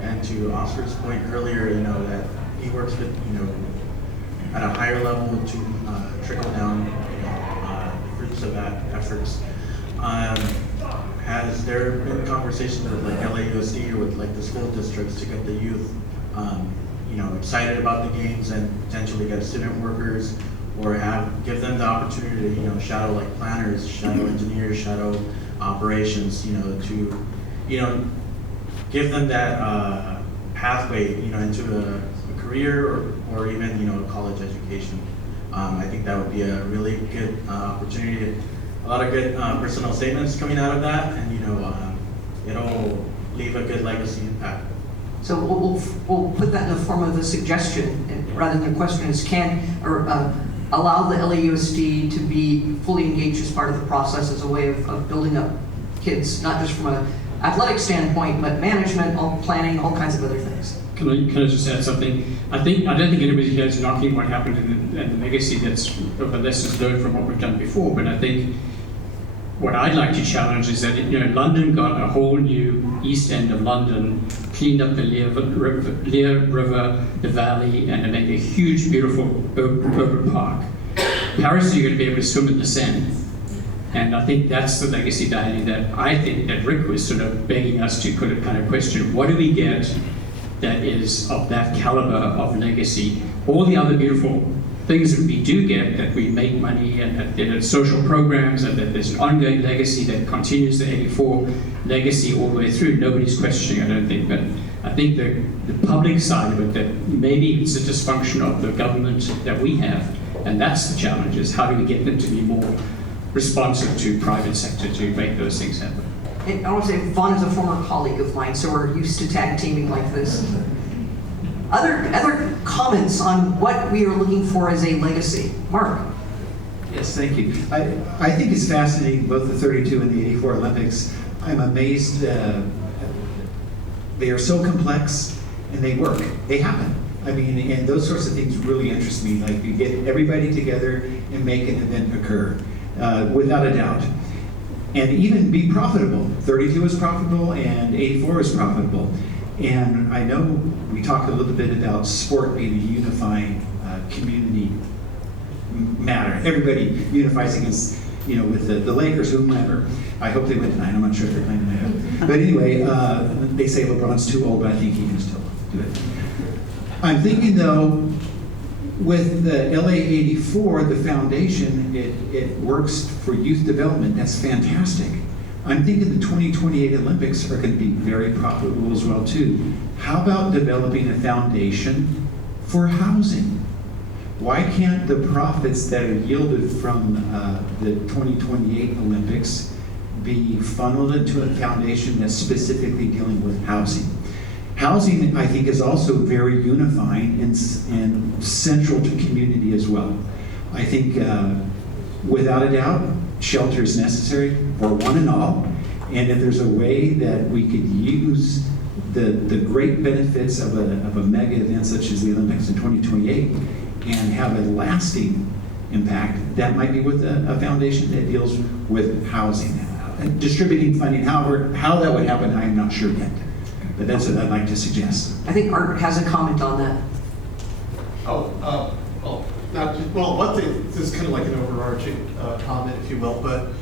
And to Oscar's point earlier, that he works with at a higher level to trickle down fruits of that efforts. Has there been conversations with LAUSD or with the school districts to get the youth excited about the games and potentially get student workers, or give them the opportunity to shadow planners, shadow engineers, shadow operations, to give them that pathway into a career or even a college education. I think that would be a really good opportunity. A lot of good personal statements coming out of that, and it'll leave a good legacy impact. So we'll put that in the form of a suggestion, and rather than a question, is allow the LAUSD to be fully engaged as part of the process as a way of building up kids, not just from an athletic standpoint, but management, planning, all kinds of other things. Can I just add something? I don't think anybody here is knocking what happened in the legacy that's of the lessons learned from what we've done before, but I think what I'd like to challenge is that London got a whole new east end of London, cleaned up the Lear River, the valley, and made a huge, beautiful urban park. Paris, you're going to be able to swim in the Seine. And I think that's the legacy value that I think that Rick was sort of begging us to kind of question. What do we get that is of that caliber of legacy? All the other beautiful things that we do get, that we make money and that there are social programs and that there's an ongoing legacy that continues the 84 legacy all the way through. Nobody's questioning, I don't think, but I think the public side of it, that maybe it's a dysfunction of the government that we have, and that's the challenge, is how do we get them to be more responsive to private sector to make those things happen. And I want to say, Vaughn is a former colleague of mine, so we're used to tag teaming like this. Other comments on what we are looking for as a legacy? Mark? Yes, thank you. I think it's fascinating, both the 32 and the 84 Olympics. I'm amazed. They are so complex, and they work. They happen. I mean, and those sorts of things really interest me. Like you get everybody together and make an event occur, without a doubt. And even be profitable. 32 is profitable and 84 is profitable. And I know we talked a little bit about sport being a unifying community matter. Everybody unifies against, with the Lakers, whomever. I hope they win tonight. I'm not sure if they're playing tonight. But anyway, they say LeBron's too old, but I think he can still do it. I'm thinking though, with the LA 84, the foundation, it works for youth development. That's fantastic. I'm thinking the 2028 Olympics are going to be very profitable as well too. How about developing a foundation for housing? Why can't the profits that are yielded from the 2028 Olympics be funneled into a foundation that's specifically dealing with housing? Housing, I think, is also very unifying and central to community as well. I think, without a doubt, shelter is necessary for one and all. And if there's a way that we could use the great benefits of a mega event such as the Olympics in 2028 and have a lasting impact, that might be with a foundation that deals with housing. Distributing funding, however, how that would happen, I am not sure yet. But that's what I'd like to suggest. I think Art has a comment on that. One thing, this is kind of like an overarching comment, if you will, but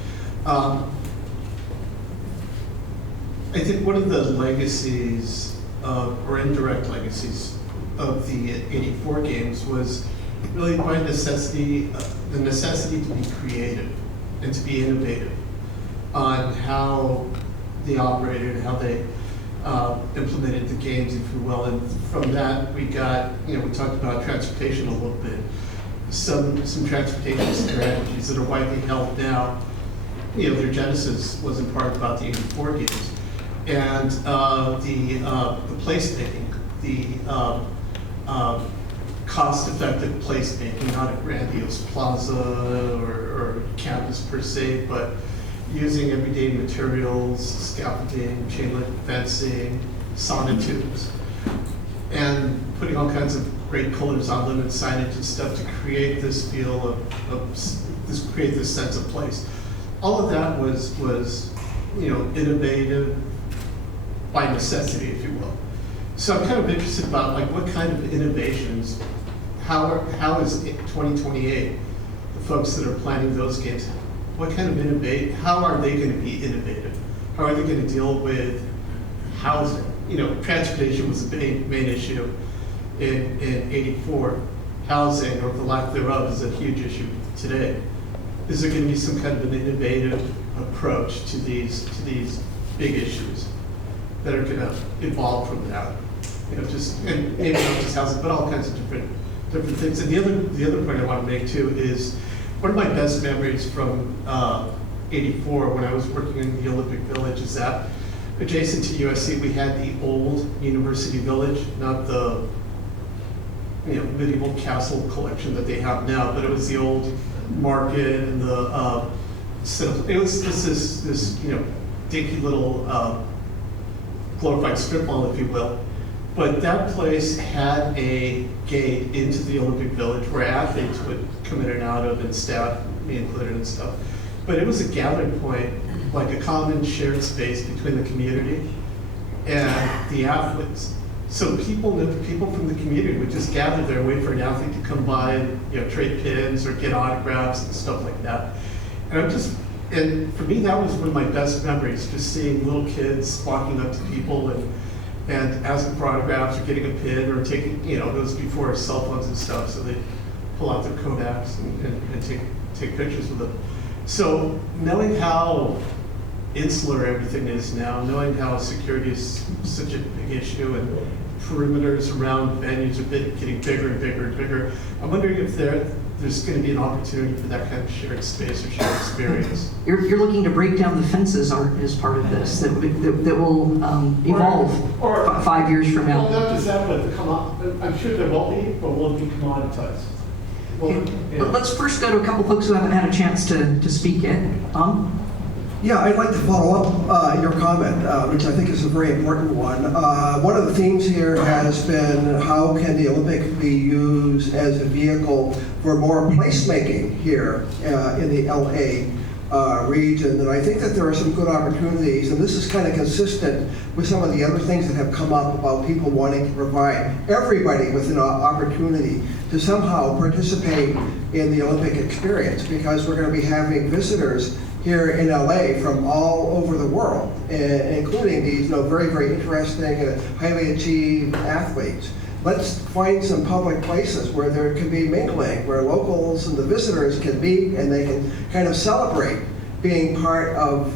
I think one of the legacies, or indirect legacies of the 84 games was really by necessity, the necessity to be creative and to be innovative on how they operated, how they implemented the games, if you will. And from that, we got, we talked about transportation a little bit. Some transportation strategies that are widely held now, their genesis wasn't part about the 84 games. And the placemaking, the cost-effective placemaking, not a grandiose plaza or campus per se, but using everyday materials, scaffolding, chain link fencing, sonotubes, and putting all kinds of great colors on them and signage and stuff to create this feel create this sense of place. All of that was innovative by necessity, if you will. So I'm kind of interested about like what kind of innovations, how is 2028, the folks that are planning those games, what kind of how are they going to be innovative? How are they going to deal with housing? Transportation was the main issue in 84. Housing, or the lack thereof, is a huge issue today. Is there going to be some kind of an innovative approach to these big issues that are going to evolve from that? And maybe not just housing, but all kinds of different things. And the other point I want to make too is one of my best memories from 84 when I was working in the Olympic Village is that adjacent to USC we had the old University Village, not the medieval castle collection that they have now, but it was the old market and it was this dinky little glorified strip mall, if you will. But that place had a gate into the Olympic Village where athletes would come in and out of, and staff, me included, and stuff. But it was a gathering point, like a common shared space between the community and the athletes. So people from the community would just gather there, wait for an athlete to come by and trade pins or get autographs and stuff like that. And for me, that was one of my best memories, just seeing little kids walking up to people and asking for autographs or getting a pin or taking, it was before cell phones and stuff, so they'd pull out their Kodaks and take pictures with them. So knowing how insular everything is now, knowing how security is such a big issue and perimeters around venues are getting bigger and bigger and bigger, I'm wondering if there's going to be an opportunity for that kind of shared space or shared experience. You're looking to break down the fences as part of this that will evolve or 5 years from now. Well, not just that, but I'm sure there will be, but will it be commoditized? But let's first go to a couple folks who haven't had a chance to speak yet. Yeah, I'd like to follow up your comment, which I think is a very important one. One of the themes here has been how can the Olympics be used as a vehicle for more placemaking here in the LA region, and I think that there are some good opportunities, and this is kind of consistent with some of the other things that have come up about people wanting to provide everybody with an opportunity to somehow participate in the Olympic experience, because we're going to be having visitors here in LA from all over the world, including these very, very interesting and highly achieved athletes. Let's find some public places where there can be mingling, where locals and the visitors can meet and they can kind of celebrate being part of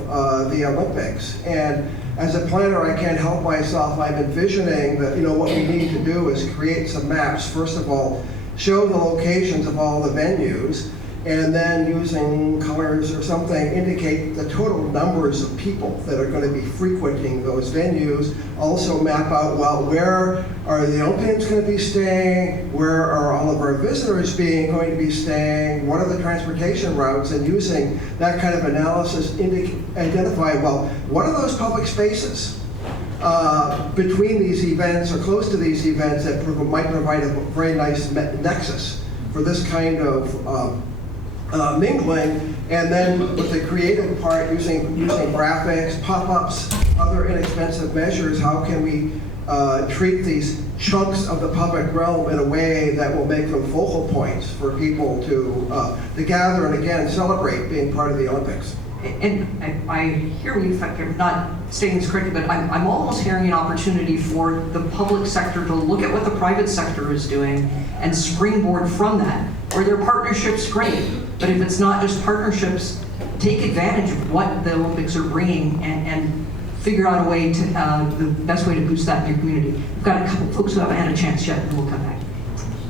the Olympics. And as a planner, I can't help myself. I'm envisioning that what we need to do is create some maps. First of all, show the locations of all the venues, and then using colors or something, indicate the total numbers of people that are going to be frequenting those venues. Also map out, well, where are the Olympians going to be staying? Where are all of our visitors going to be staying? What are the transportation routes? And using that kind of analysis, identify, well, what are those public spaces between these events or close to these events that might provide a very nice nexus for this kind of mingling. And then with the creative part, using graphics, pop-ups, other inexpensive measures, how can we treat these chunks of the public realm in a way that will make them focal points for people to gather and again celebrate being part of the Olympics. And I hear you, in fact, I'm not stating this correctly, but I'm almost hearing an opportunity for the public sector to look at what the private sector is doing and springboard from that. Where there are partnerships, great, but if it's not just partnerships, take advantage of what the Olympics are bringing and figure out a way to, the best way to boost that in your community. We've got a couple folks who haven't had a chance yet, and we'll come back.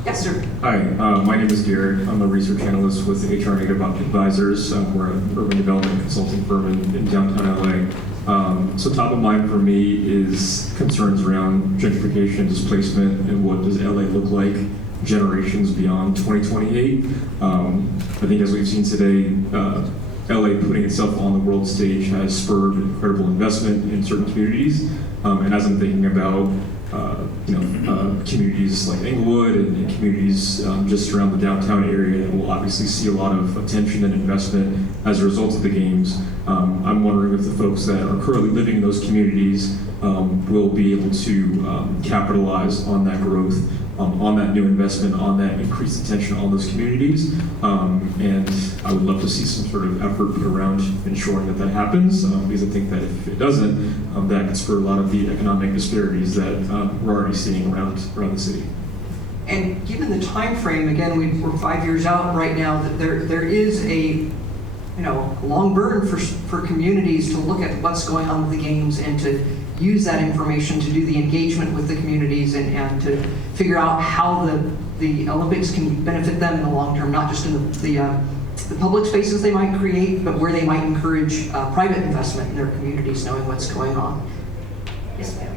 Yes, sir. Hi, my name is Garrett. I'm a research analyst with HR Native Advisors. We're an urban development consulting firm in downtown LA. So top of mind for me is concerns around gentrification, displacement, and what does LA look like generations beyond 2028. I think as we've seen today, LA putting itself on the world stage has spurred incredible investment in certain communities. And as I'm thinking about communities like Inglewood and communities just around the downtown area that will obviously see a lot of attention and investment as a result of the games. I'm wondering if the folks that are currently living in those communities will be able to capitalize on that growth, on that new investment, on that increased attention on those communities. And I would love to see some sort of effort put around ensuring that that happens, because I think that if it doesn't, that could spur a lot of the economic disparities that we're already seeing around the city. And given the time frame, again, we're 5 years out right now, that there is a long burn for communities to look at what's going on with the games and to use that information to do the engagement with the communities and to figure out how the Olympics can benefit them in the long term, not just in the public spaces they might create, but where they might encourage private investment in their communities, knowing what's going on. Yes, ma'am.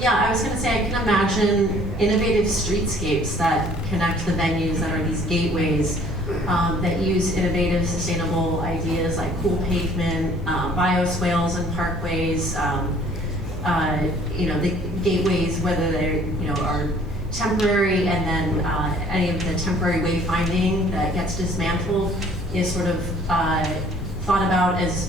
Yeah, I was going to say I can imagine innovative streetscapes that connect the venues that are these gateways that use innovative, sustainable ideas like cool pavement, bioswales and parkways. The gateways, whether they are temporary, and then any of the temporary wayfinding that gets dismantled is sort of thought about as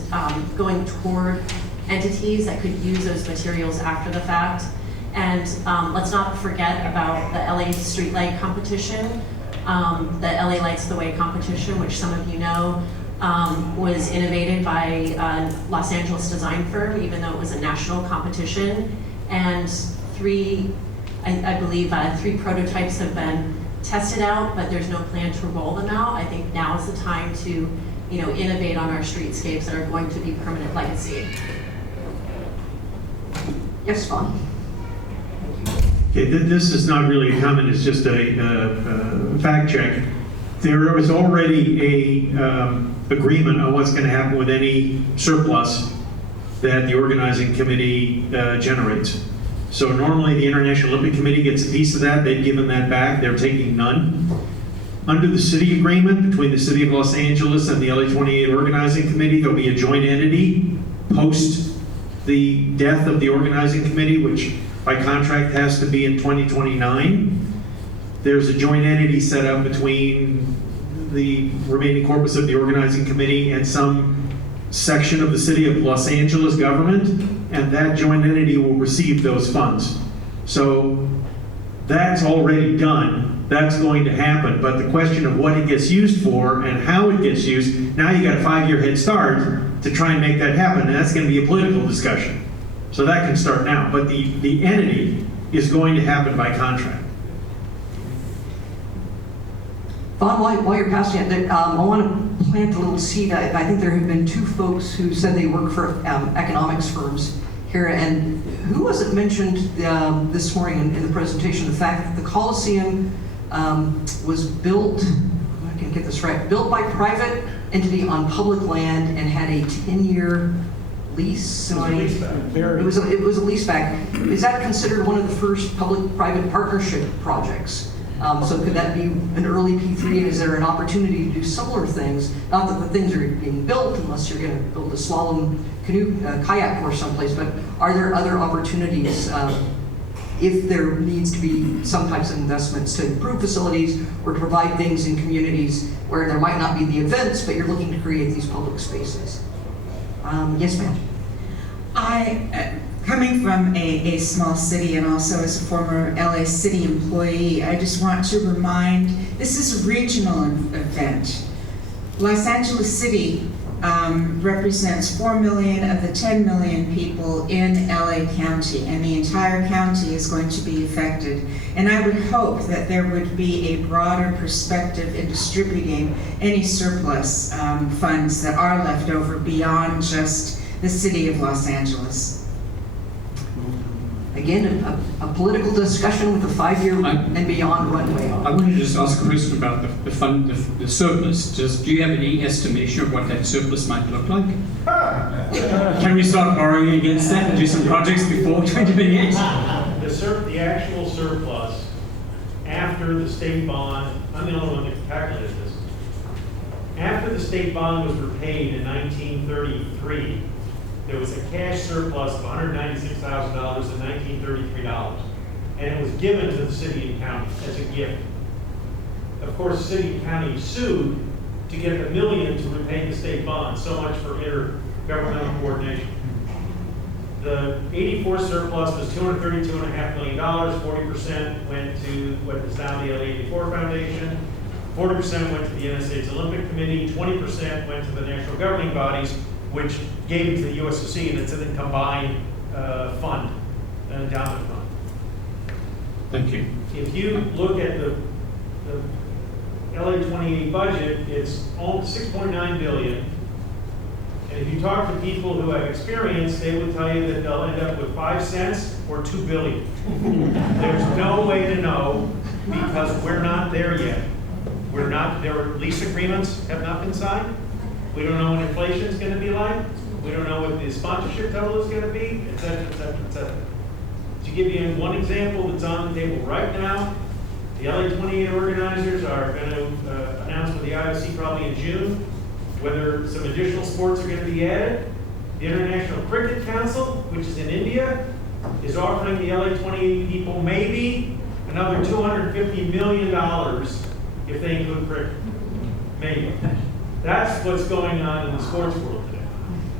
going toward entities that could use those materials after the fact. And let's not forget about the LA Streetlight Competition, the LA Lights the Way competition, which some of you know, was innovated by a Los Angeles design firm, even though it was a national competition. And I believe three prototypes have been tested out, but there's no plan to roll them out. I think now is the time to innovate on our streetscapes that are going to be permanent legacy. Yes, Fawn. Okay, this is not really a comment, it's just a fact check. There was already a agreement on what's going to happen with any surplus that the organizing committee generates. So normally the International Olympic Committee gets a piece of that, they've given that back, they're taking none. under the city agreement between the City of Los Angeles and the LA 28 Organizing Committee, there'll be a joint entity post the death of the organizing committee, which by contract has to be in 2029. There's a joint entity set up between the remaining corpus of the organizing committee and some section of the City of Los Angeles government, and that joint entity will receive those funds. So that's already done. That's going to happen. But the question of what it gets used for and how it gets used, now you got a 5-year head start to try and make that happen, and that's going to be a political discussion. So that can start now. But the entity is going to happen by contract. Bob, while you're passing it, I want to plant a little seed. I think there have been 2 folks who said they work for economics firms here, and who was it mentioned this morning in the presentation, the fact that the Coliseum was built, I can get this right, built by private entity on public land and had a 10-year lease? It was a lease back. Is that considered one of the first public-private partnership projects? So could that be an early P3, and is there an opportunity to do similar things? Not that the things are being built unless you're going to build a slalom canoe, kayak course someplace, but are there other opportunities if there needs to be some types of investments to improve facilities or to provide things in communities where there might not be the events, but you're looking to create these public spaces? Yes, ma'am. Coming from a small city and also as a former LA City employee, I just want to remind, this is a regional event. Los Angeles City represents 4 million of the 10 million people in LA County, and the entire county is going to be affected. And I would hope that there would be a broader perspective in distributing any surplus funds that are left over beyond just the City of Los Angeles. Again, a political discussion with a 5-year and beyond runway. I wanted to just ask a question about the fund, the surplus. Do you have any estimation of what that surplus might look like? Can we start borrowing against that and do some projects before 2028? The actual surplus after the state bond, I'm the only one that calculated this. After the state bond was repaid in 1933, there was a cash surplus of $196,000 in $1933, and it was given to the city and county as a gift. Of course, the city and county sued to get $1 million to repay the state bond, so much for intergovernmental coordination. The '84 surplus was $232.5 million, 40% went to what is now the LA84 Foundation, 40% went to the NSA's Olympic Committee, 20% went to the national governing bodies, which gave it to the USOC, and it's a combined fund, an endowment fund. Thank you. If you look at the LA 28 budget, it's almost $6.9 billion. And if you talk to people who have experience, they will tell you that they'll end up with 5 cents or $2 billion. There's no way to know because we're not there yet. There are lease agreements have not been signed. We don't know what inflation is going to be like. We don't know what the sponsorship total is going to be, et cetera, et cetera, et cetera. To give you one example that's on the table right now, the LA 28 organizers are going to announce with the IOC probably in June whether some additional sports are going to be added. The International Cricket Council, which is in India, is offering the LA 28 people maybe another $250 million if they include cricket. Maybe. That's what's going on in the sports world today.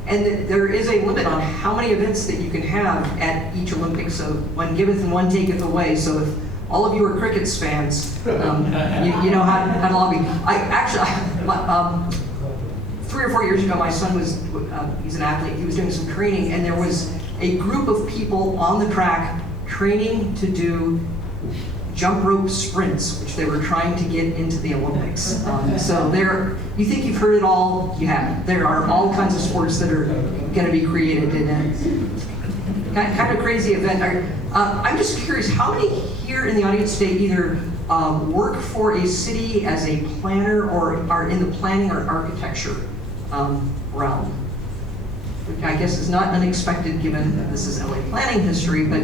And there is a limit on how many events that you can have at each Olympics. So one giveth and one taketh away. So if all of you are crickets fans, you know how to lobby. I 3 or 4 years ago, my son was, he's an athlete, he was doing some training, and there was a group of people on the track training to do jump rope sprints, which they were trying to get into the Olympics. So you think you've heard it all, you haven't. There are all kinds of sports that are going to be created in a kind of crazy event. I'm just curious, how many here in the audience today either work for a city as a planner or are in the planning or architecture realm? Which I guess is not unexpected given that this is LA planning history, but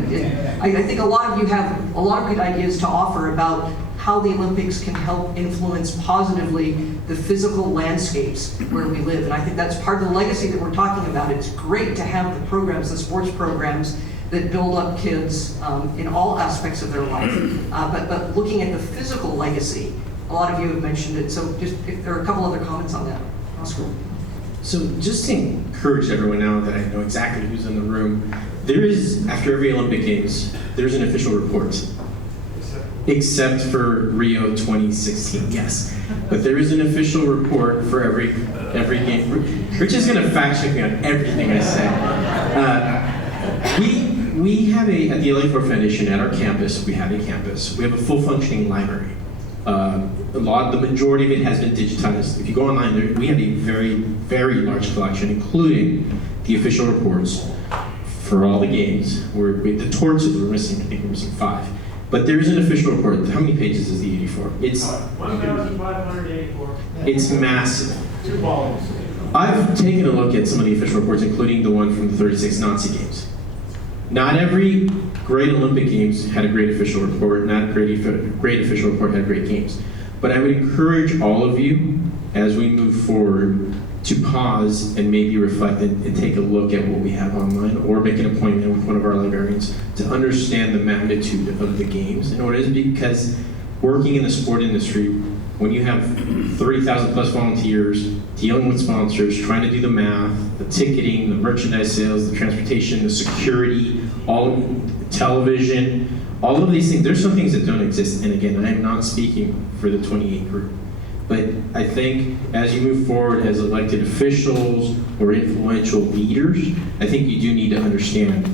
I think a lot of you have a lot of good ideas to offer about how how the Olympics can help influence positively the physical landscapes where we live. And I think that's part of the legacy that we're talking about. It's great to have the programs, the sports programs, that build up kids in all aspects of their life. But looking at the physical legacy, a lot of you have mentioned it. So just if there are a couple other comments on that. Oscar. So just to encourage everyone now that I know exactly who's in the room, there is, after every Olympic Games, there's an official report. Except for Rio 2016, yes. But there is an official report for every game. Rich is going to fact check me on everything I say. We have at the LA4 Foundation at our campus, we have a full functioning library. The majority of it has been digitized. If you go online, we have a very, very large collection, including the official reports for all the games. The torches we're missing, I think we're missing 5. But there is an official report. How many pages is the 84? It's 1,584. It's massive. 2 volumes. I've taken a look at some of the official reports, including the one from the 36 Nazi Games. Not every great Olympic Games had a great official report. Not every great official report had great games. But I would encourage all of you, as we move forward, to pause and maybe reflect and take a look at what we have online, or make an appointment with one of our librarians to understand the magnitude of the games. And what it is, because working in the sport industry, when you have 30,000 plus volunteers, dealing with sponsors, trying to do the math, the ticketing, the merchandise sales, the transportation, the security, television, all of these things, there's some things that don't exist. And again, I am not speaking for the 28 group. But I think as you move forward as elected officials or influential leaders, I think you do need to understand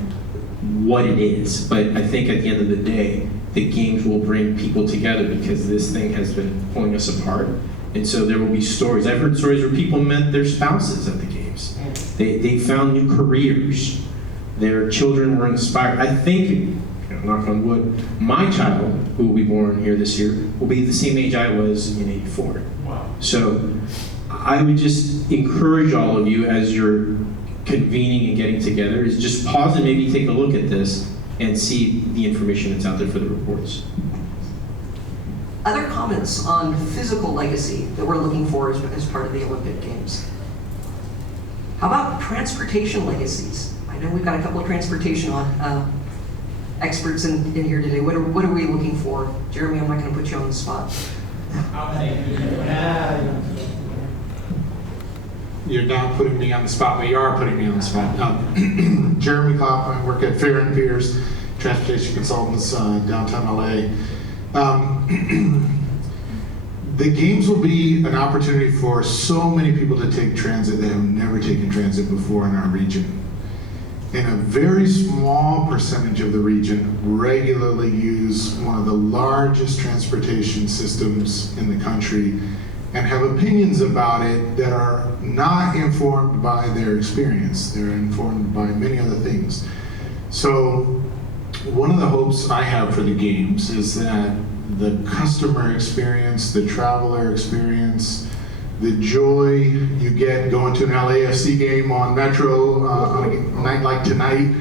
what it is. But I think at the end of the day, the games will bring people together, because this thing has been pulling us apart. And so there will be stories. I've heard stories where people met their spouses at the games. They found new careers. Their children were inspired. I think, knock on wood, my child, who will be born here this year, will be the same age I was in '84. Wow. So I would just encourage all of you, as you're convening and getting together, is just pause and maybe take a look at this and see the information that's out there for the reports. Other comments on physical legacy that we're looking for as part of the Olympic Games? How about transportation legacies? I know we've got a couple of transportation experts in here today. What are we looking for? Jeremy, I'm not going to put you on the spot. You're not putting me on the spot, but you are putting me on the spot. Jeremy Kopp, I work at Fair and Pierce, transportation consultants, downtown LA. The games will be an opportunity for so many people to take transit that have never taken transit before in our region. And a very small percentage of the region regularly use one of the largest transportation systems in the country and have opinions about it that are not informed by their experience. They're informed by many other things. So one of the hopes I have for the games is that the customer experience, the traveler experience, the joy you get going to an LAFC game on Metro on a night like tonight,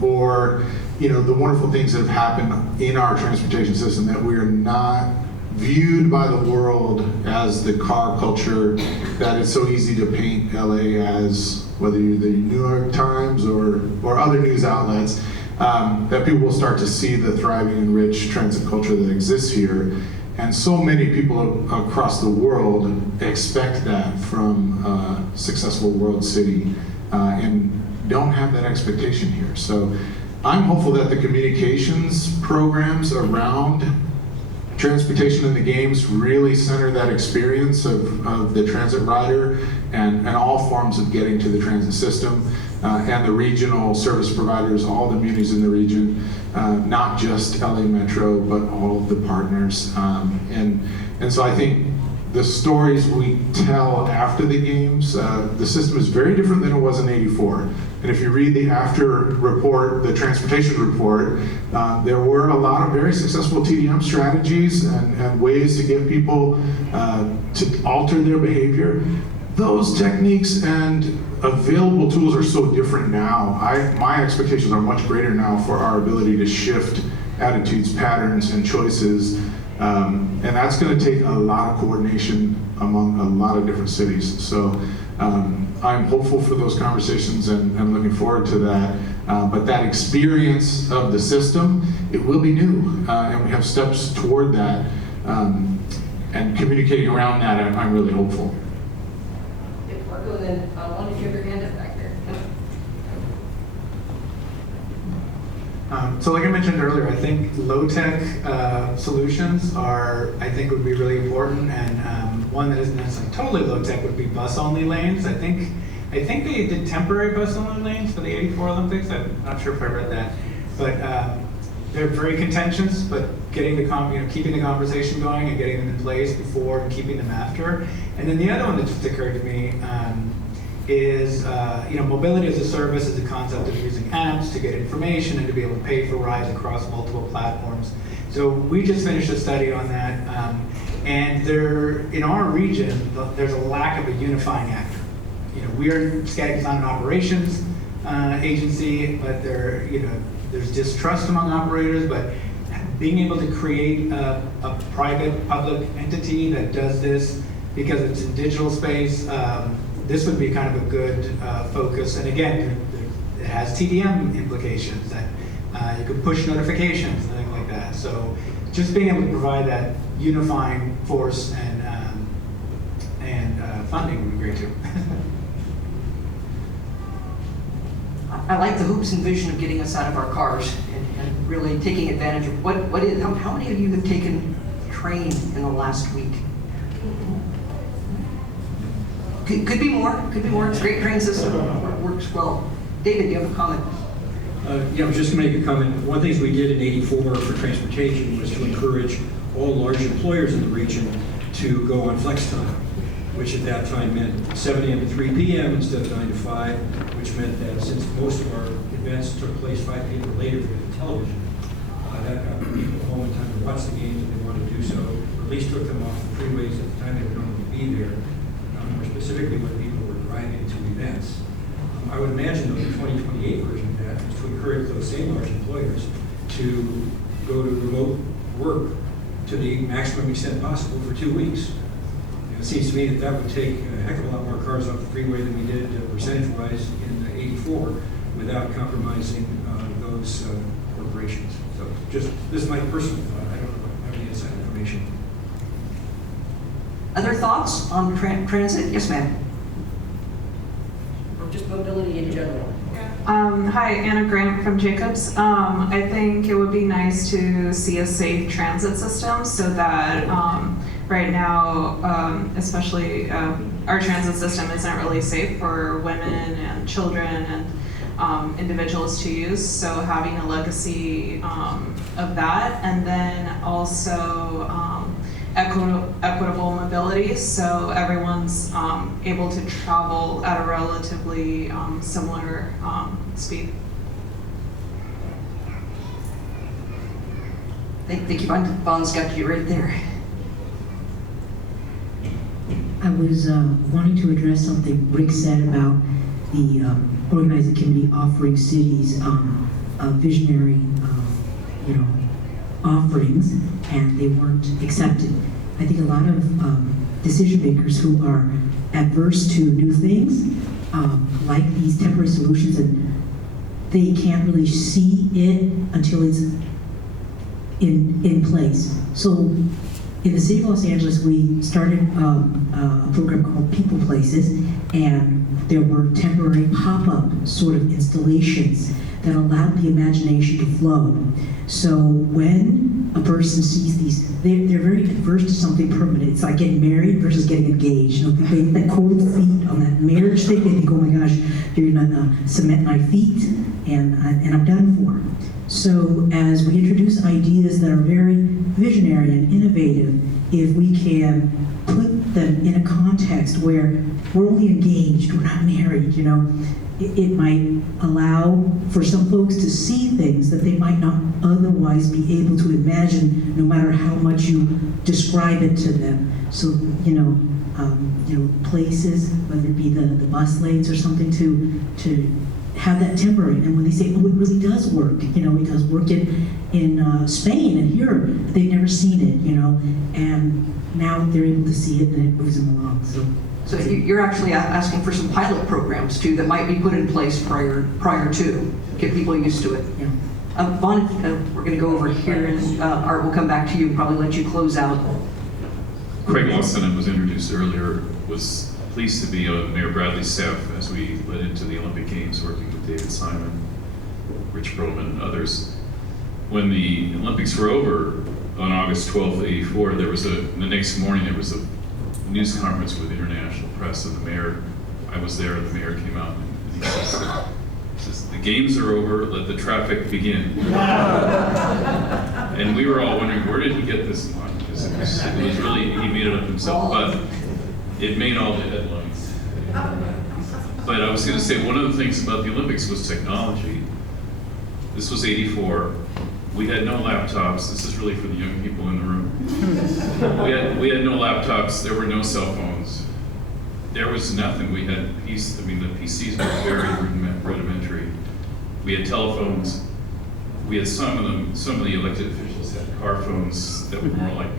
or the wonderful things that have happened in our transportation system, that we are not viewed by the world as the car culture that it's so easy to paint LA as, whether you're the New York Times or other news outlets, that people will start to see the thriving and rich transit culture that exists here. And so many people across the world expect that from a successful world city and don't have that expectation here. So I'm hopeful that the communications programs around transportation in the games really center that experience of the transit rider and all forms of getting to the transit system, and the regional service providers, all the munis in the region, not just LA Metro, but all of the partners. And so I think the stories we tell after the games, the system is very different than it was in '84. And if you read the after report, the transportation report, there were a lot of very successful TDM strategies and ways to get people to alter their behavior. Those techniques and available tools are so different now. My expectations are much greater now for our ability to shift attitudes, patterns, and choices And that's going to take a lot of coordination among a lot of different cities. So I'm hopeful for those conversations and I'm looking forward to that. But that experience of the system, it will be new, and we have steps toward that. And communicating around that, I'm really hopeful. Marco, then why don't you have your hand up back there? So like I mentioned earlier, I think low-tech solutions would be really important, and one that isn't necessarily totally low-tech would be bus-only lanes. I think they did temporary bus-only lanes for the '84 Olympics. I'm not sure if I read that, but they're very contentious. But getting keeping the conversation going and getting them in place before and keeping them after. And then the other one that just occurred to me is mobility as a service is the concept of using apps to get information and to be able to pay for rides across multiple platforms. So we just finished a study on that, and in our region, there's a lack of a unifying actor. SCAG is not an operations agency, but there's distrust among operators, but being able to create a private public entity that does this because it's in digital space, this would be kind of a good focus. And again, it has TDM implications that you could push notifications and things like that. So just being able to provide that unifying force and funding would be great too. I like the hoops and vision of getting us out of our cars and really taking advantage of how many of you have taken train in the last week? Could be more. It's a great train system. It works well. David, do you have a comment? I was just going to make a comment. One of the things we did in '84 for transportation was to encourage all large employers in the region to go on flex time, which at that time meant 7 a.m. to 3 p.m. instead of 9 to 5, which meant that since most of our events took place 5 p.m. or later for the television, that got people home in time to watch the games if they wanted to do so, or at least took them off the freeways at the time they would normally be there, more specifically when people were driving to events. I would imagine, though, the 2028 version of that is to encourage those same large employers to go to remote work to the maximum extent possible for 2 weeks. It seems to me that would take a heck of a lot more cars off the freeway than we did percentage-wise in '84 without compromising those corporations. So this is my personal thought. I don't have any inside information. Other thoughts on transit? Yes, ma'am. Or just mobility in general? Hi, Anna Grant from Jacobs. I think it would be nice to see a safe transit system so that right now, especially our transit system isn't really safe for women and children and individuals to use. So having a legacy of that, and then also equitable mobility, so everyone's able to travel at a relatively similar speed. Thank you. Vaughn's got you right there. I was wanting to address something Rick said about the organizing committee offering cities visionary, offerings, and they weren't accepted. I think a lot of decision makers who are adverse to new things like these temporary solutions, and they can't really see it until it's in place. So in the city of Los Angeles, we started a program called People Places, and there were temporary pop-up sort of installations that allowed the imagination to flow. So when a person sees these, they're very adverse to something permanent. It's like getting married versus getting engaged. They get that cold feet on that marriage thing. They think, oh my gosh, you're gonna cement my feet, and I'm done for. So as we introduce ideas that are very visionary and innovative, if we can put them in a context where we're only engaged, we're not married, it might allow for some folks to see things that they might not otherwise be able to imagine, no matter how much you describe it to them. So, places, whether it be the bus lanes or something, to have that temporary. And when they say, oh, it really does work, you know, it does work in Spain and here, they've never seen it, you know, and now they're able to see it and it moves them along. So you're actually asking for some pilot programs too that might be put in place prior to get people used to it. Yeah. Vaughn, we're going to go over here, and Art will come back to you and probably let you close out. Craig Lawson was introduced earlier, was pleased to be on Mayor Bradley's staff as we led into the Olympic Games, working with David Simon, Rich Perlman, and others. When the Olympics were over on August 12th, '84, the next morning there was a news conference with international press, and the mayor, I was there, and the mayor came out and he says, the games are over, let the traffic begin. And we were all wondering, where did he get this line? Because it was really, he made it up himself, but it made all the headlines. But I was going to say, one of the things about the Olympics was technology. This was '84. We had no laptops. This is really for the young people in the room. We had no laptops. There were no cell phones. There was nothing. We had the PCs were very rudimentary. We had telephones. We had some of the elected officials had car phones that were more like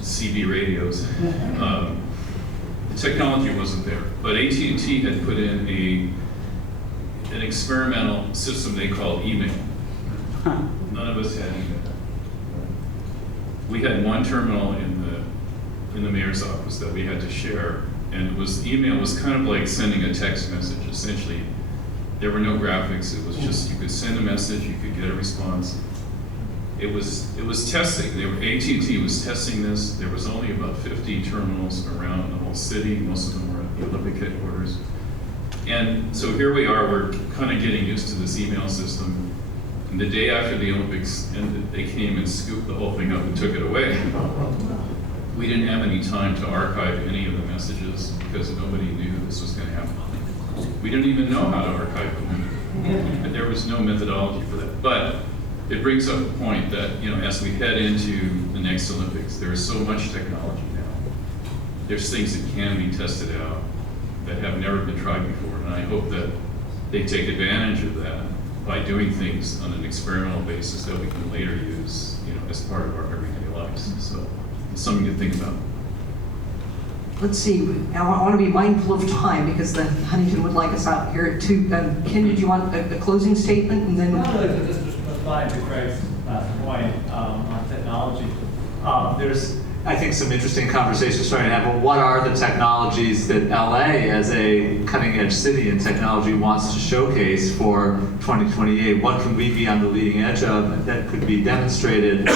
CB radios. The technology wasn't there, but AT&T had put in an experimental system they called email. None of us had email. We had one terminal in the mayor's office that we had to share, and email was kind of like sending a text message. Essentially, there were no graphics. It was just you could send a message, you could get a response. It was testing. AT&T was testing this. There was only about 50 terminals around the whole city. Most of them were at the Olympic headquarters. And so here we are. We're kind of getting used to this email system. And the day after the Olympics ended, they came and scooped the whole thing up and took it away. We didn't have any time to archive any of the messages because nobody knew this was going to happen. We didn't even know how to archive them. There was no methodology for that. But it brings up a point that, as we head into the next Olympics, there is so much technology now. There's things that can be tested out that have never been tried before. And I hope that they take advantage of that by doing things on an experimental basis that we can later use, as part of our everyday lives. So it's something to think about. Let's see, I want to be mindful of time because the Huntington would like us out here at 2. Ken, did you want a closing statement? And then Just replying to Craig's point on technology. There's, I think, some interesting conversations starting to have. Well, what are the technologies that LA, as a cutting-edge city in technology, wants to showcase for 2028? What can we be on the leading edge of that could be demonstrated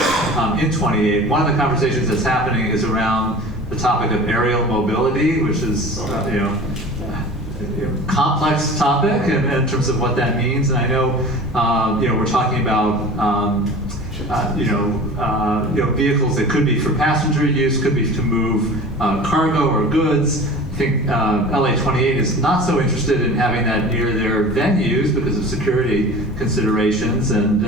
in 28? One of the conversations that's happening is around the topic of aerial mobility, which is complex topic in terms of what that means. And I know we're talking about vehicles that could be for passenger use, could be to move cargo or goods. I think LA 28 is not so interested in having that near their venues because of security considerations and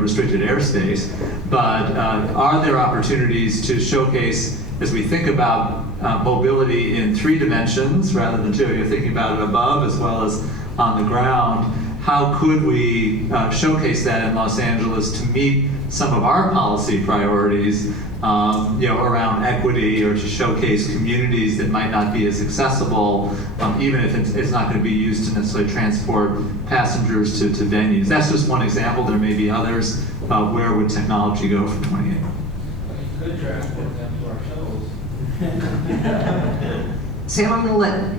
restricted airspace. But are there opportunities to showcase, as we think about mobility in 3 dimensions rather than 2, you're thinking about it above as well as on the ground, how could we showcase that in Los Angeles to meet some of our policy priorities, around equity, or to showcase communities that might not be as accessible, even if it's not going to be used to necessarily transport passengers to venues. That's just one example. There may be others. Where would technology go for 28? Could transport them to our shuttles. Sam, I'm going to let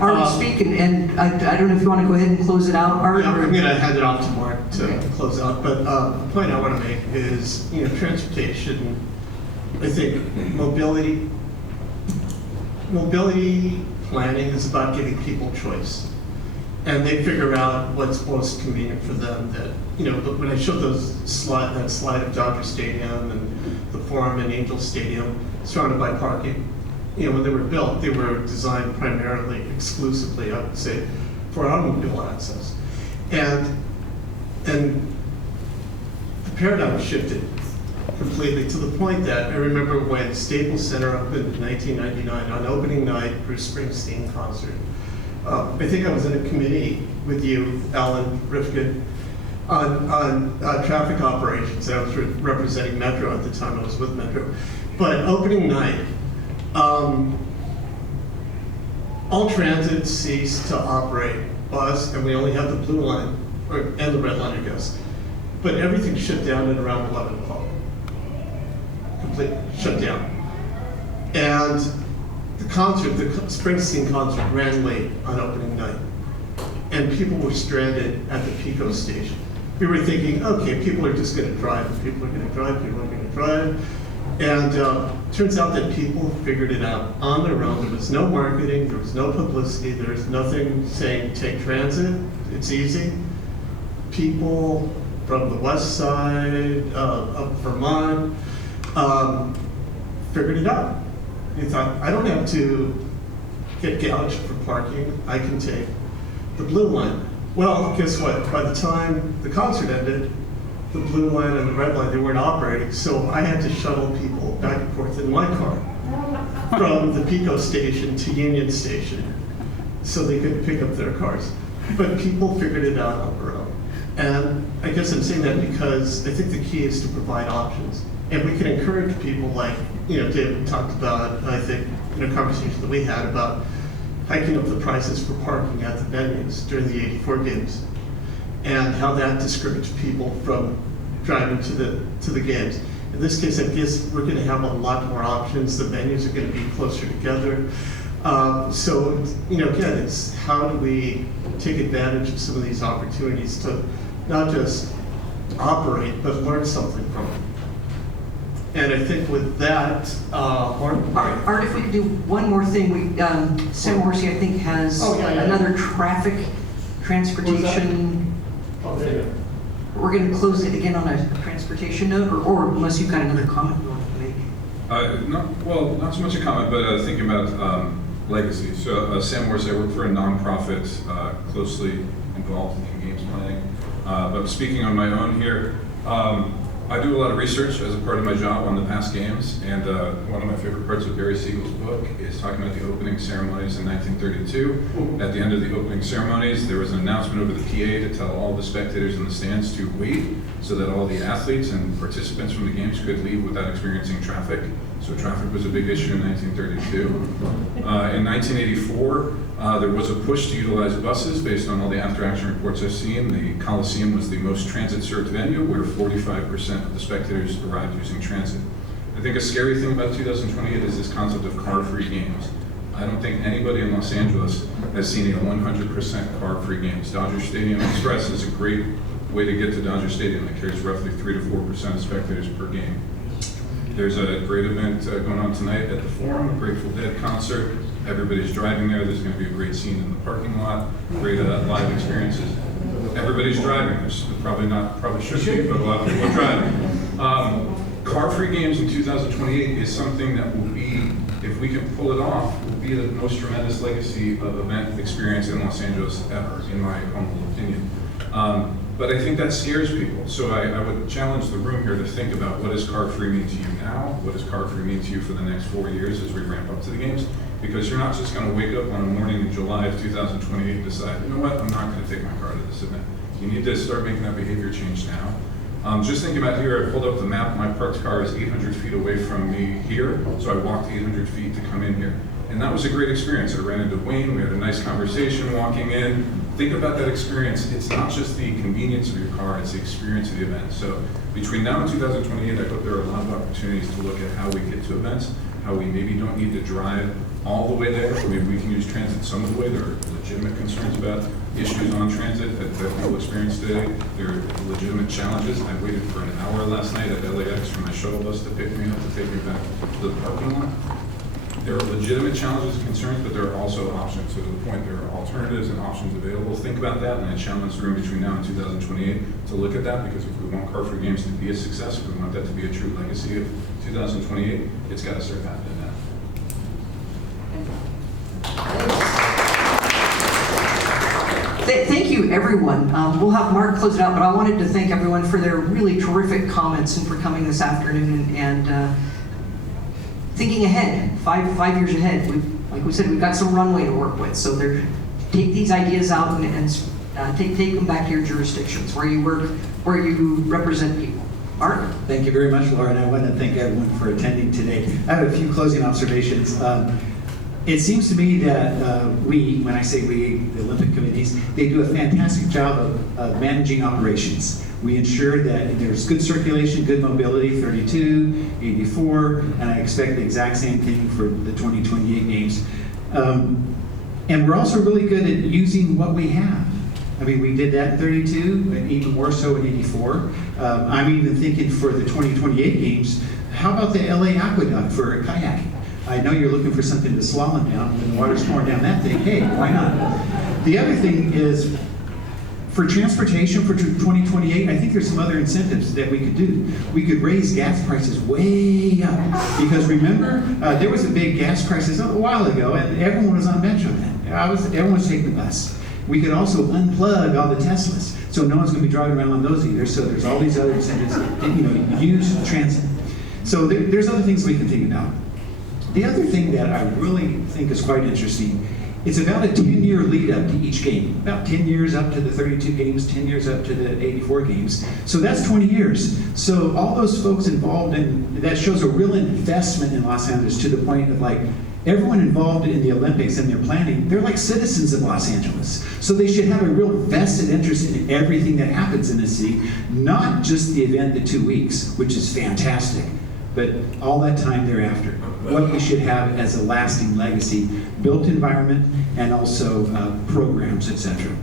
Art speak, and I don't know if you want to go ahead and close it out, Art? I'm going to hand it off to Mark to close out, but the point I want to make is, transportation, I think mobility planning is about giving people choice. And they figure out what's most convenient for them. That, but when I showed that slide of Dodger Stadium and the Forum and Angel Stadium surrounded by parking, when they were built, they were designed primarily, exclusively, I would say, for automobile access. And the paradigm shifted completely to the point that I remember when Staples Center opened in 1999, on opening night, Bruce Springsteen concert, I think I was in a committee with you, Alan Rifkin, on traffic operations. I was representing Metro at the time. I was with Metro. But opening night, all transit ceased to operate, bus, and we only had the blue line, and the red line, I guess. But everything shut down at around 11 o'clock. Complete shut down. And the concert, the Springsteen concert, ran late on opening night. And people were stranded at the Pico station. We were thinking, okay, people are just going to drive. People are going to drive. People are going to drive. And turns out that people figured it out on their own. There was no marketing. There was no publicity. There was nothing saying take transit. It's easy. People from the west side of Vermont figured it out. They thought, I don't have to get gouged for parking. I can take the blue line. Well, guess what? By the time the concert ended, the blue line and the red line, they weren't operating. So I had to shuttle people back and forth in my car from the Pico station to Union Station so they could pick up their cars. But people figured it out on their own. And I guess I'm saying that because I think the key is to provide options. And we can encourage people like, David talked about, I think, in a conversation that we had about hiking up the prices for parking at the venues during the '84 games, and how that discouraged people from driving to the games. In this case, I guess we're going to have a lot more options. The venues are going to be closer together. So, again, it's how do we take advantage of some of these opportunities to not just operate, but learn something from it. And I think with that, Art, if we could do one more thing, Sam Morrissey, I think, has another traffic transportation. Oh, there you go. We're going to close it again on a transportation note, or unless you've got another comment you want to make. Not so much a comment, but thinking about legacy. So Sam Morrissey, I work for a nonprofit closely involved in games planning. But speaking on my own here, I do a lot of research as a part of my job on the past games, and one of my favorite parts of Barry Siegel's book is talking about the opening ceremonies in 1932. At the end of the opening ceremonies, there was an announcement over the PA to tell all the spectators in the stands to wait so that all the athletes and participants from the games could leave without experiencing traffic. So traffic was a big issue in 1932. In 1984, there was a push to utilize buses based on all the after-action reports I've seen. The Coliseum was the most transit-served venue where 45% of the spectators arrived using transit. I think a scary thing about 2028 is this concept of car-free games. I don't think anybody in Los Angeles has seen a 100% car-free games. Dodger Stadium Express is a great way to get to Dodger Stadium. It carries roughly 3 to 4% of spectators per game. There's a great event going on tonight at the Forum, a Grateful Dead concert. Everybody's driving there. There's going to be a great scene in the parking lot, great live experiences. Everybody's driving. There's probably should be, but a lot of people are driving. Car-free games in 2028 is something that will be, if we can pull it off, will be the most tremendous legacy of event experience in Los Angeles ever, in my humble opinion. But I think that scares people. So I would challenge the room here to think about what does car-free mean to you now? What does car-free mean to you for the next 4 years as we ramp up to the games? Because you're not just going to wake up on a morning in July of 2028 and decide, you know what, I'm not going to take my car to this event. You need to start making that behavior change now. Just thinking about here, I pulled up the map. My parked car is 800 feet away from me here, so I walked 800 feet to come in here. And that was a great experience. I ran into Wayne, we had a nice conversation walking in. Think about that experience. It's not just the convenience of your car, it's the experience of the event. So between now and 2028, I hope there are a lot of opportunities to look at how we get to events, how we maybe don't need to drive all the way there. I mean, we can use transit some of the way. There are legitimate concerns about issues on transit that people experience today. There are legitimate challenges. I waited for an hour last night at LAX for my shuttle bus to pick me up to take me back to the parking lot. There are legitimate challenges and concerns, but there are also options. So to the point, there are alternatives and options available. Think about that, and I challenge the room between now and 2028 to look at that, because if we want car-free games to be a success, if we want that to be a true legacy of 2028, it's got to start happening now. Thank you, everyone. We'll have Mark close it out, but I wanted to thank everyone for their really terrific comments and for coming this afternoon and thinking ahead, five years ahead. Like we said, we've got some runway to work with, so take these ideas out and take them back to your jurisdictions where you work, where you represent people. Mark? Thank you very much, Laura, and I want to thank everyone for attending today. I have a few closing observations. It seems to me that when I say we, the Olympic committees, they do a fantastic job of managing operations. We ensure that there's good circulation, good mobility, 32, 84, and I expect the exact same thing for the 2028 games. And we're also really good at using what we have. I mean, we did that in 32, and even more so in 84. I'm even thinking for the 2028 games, how about the LA Aqueduct for kayaking? I know you're looking for something to slalom down, when the water's pouring down that thing, hey, why not? The other thing is, for transportation for 2028, I think there's some other incentives that we could do. We could raise gas prices way up. Because remember, there was a big gas crisis a while ago, and everyone was on Metro then. Everyone was taking the bus. We could also unplug all the Teslas, so no one's going to be driving around on those either. So there's all these other incentives that, use transit. So there's other things we can think about. The other thing that I really think is quite interesting, it's about a 10-year lead up to each game. About 10 years up to the 32 games, 10 years up to the 84 games. So that's 20 years. So all those folks involved that shows a real investment in Los Angeles to the point of like, everyone involved in the Olympics and their planning, they're like citizens of Los Angeles. So they should have a real vested interest in everything that happens in the city, not just the event, the 2 weeks, which is fantastic, but all that time thereafter. What we should have as a lasting legacy, built environment, and also programs, etc.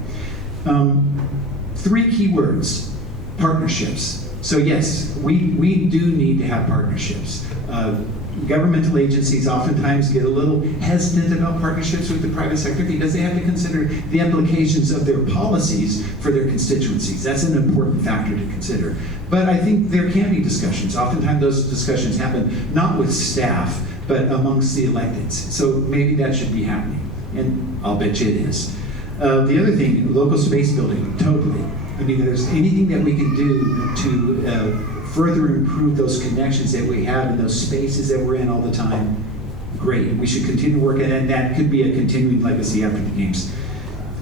3 key words: partnerships. So yes, we do need to have partnerships. Governmental agencies oftentimes get a little hesitant about partnerships with the private sector because they have to consider the implications of their policies for their constituencies. That's an important factor to consider. But I think there can be discussions. Oftentimes those discussions happen not with staff, but amongst the electeds. So maybe that should be happening, and I'll bet you it is. The other thing, local space building, totally. I mean, if there's anything that we can do to further improve those connections that we have in those spaces that we're in all the time, great. We should continue working, and that could be a continuing legacy after the games.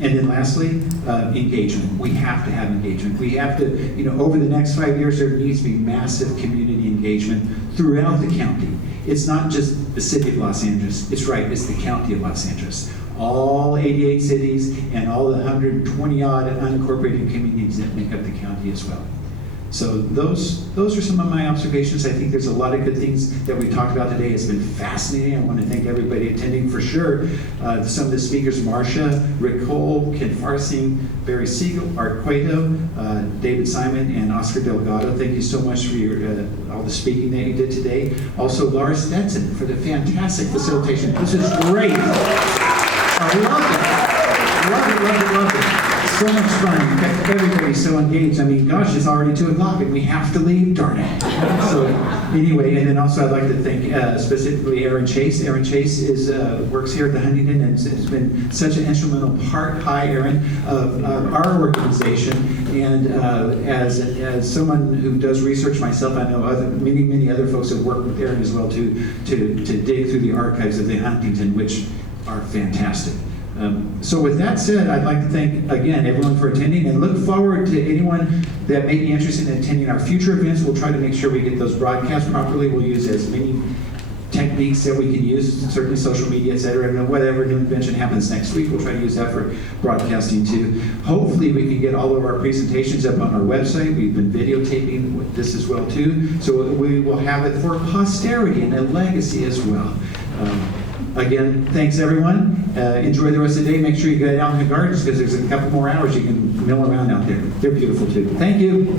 And then lastly, engagement. We have to have engagement. We have to, over the next 5 years, there needs to be massive community engagement throughout the county. It's not just the city of Los Angeles. It's right, it's the county of Los Angeles. All 88 cities and all the 120-odd unincorporated communities that make up the county as well. So those are some of my observations. I think there's a lot of good things that we talked about today. It's been fascinating. I want to thank everybody attending for sure. Some of the speakers, Marcia, Rick Cole, Ken Farsing, Barry Siegel, Art Cueto, David Simon, and Oscar Delgado. Thank you so much for all the speaking that you did today. Also, Laura Stetson for the fantastic facilitation. This is great. I love it. Love it, love it, love it. So much fun. Everybody's so engaged. I mean, gosh, it's already 2 o'clock and we have to leave, darn it. So anyway, and then also I'd like to thank specifically Aaron Chase. Aaron Chase works here at the Huntington and has been such an instrumental part, hi Aaron, of our organization. And as someone who does research myself, I know many other folks have worked with Aaron as well to dig through the archives of the Huntington, which are fantastic. So with that said, I'd like to thank, again, everyone for attending and look forward to anyone that may be interested in attending our future events. We'll try to make sure we get those broadcast properly. We'll use as many techniques that we can use, certainly social media, et cetera, and whatever new invention happens next week, we'll try to use that for broadcasting too. Hopefully we can get all of our presentations up on our website. We've been videotaping this as well too, so we will have it for posterity and a legacy as well. Again, thanks everyone. Enjoy the rest of the day. Make sure you go down in the gardens because there's a couple more hours you can mill around out there. They're beautiful too. Thank you.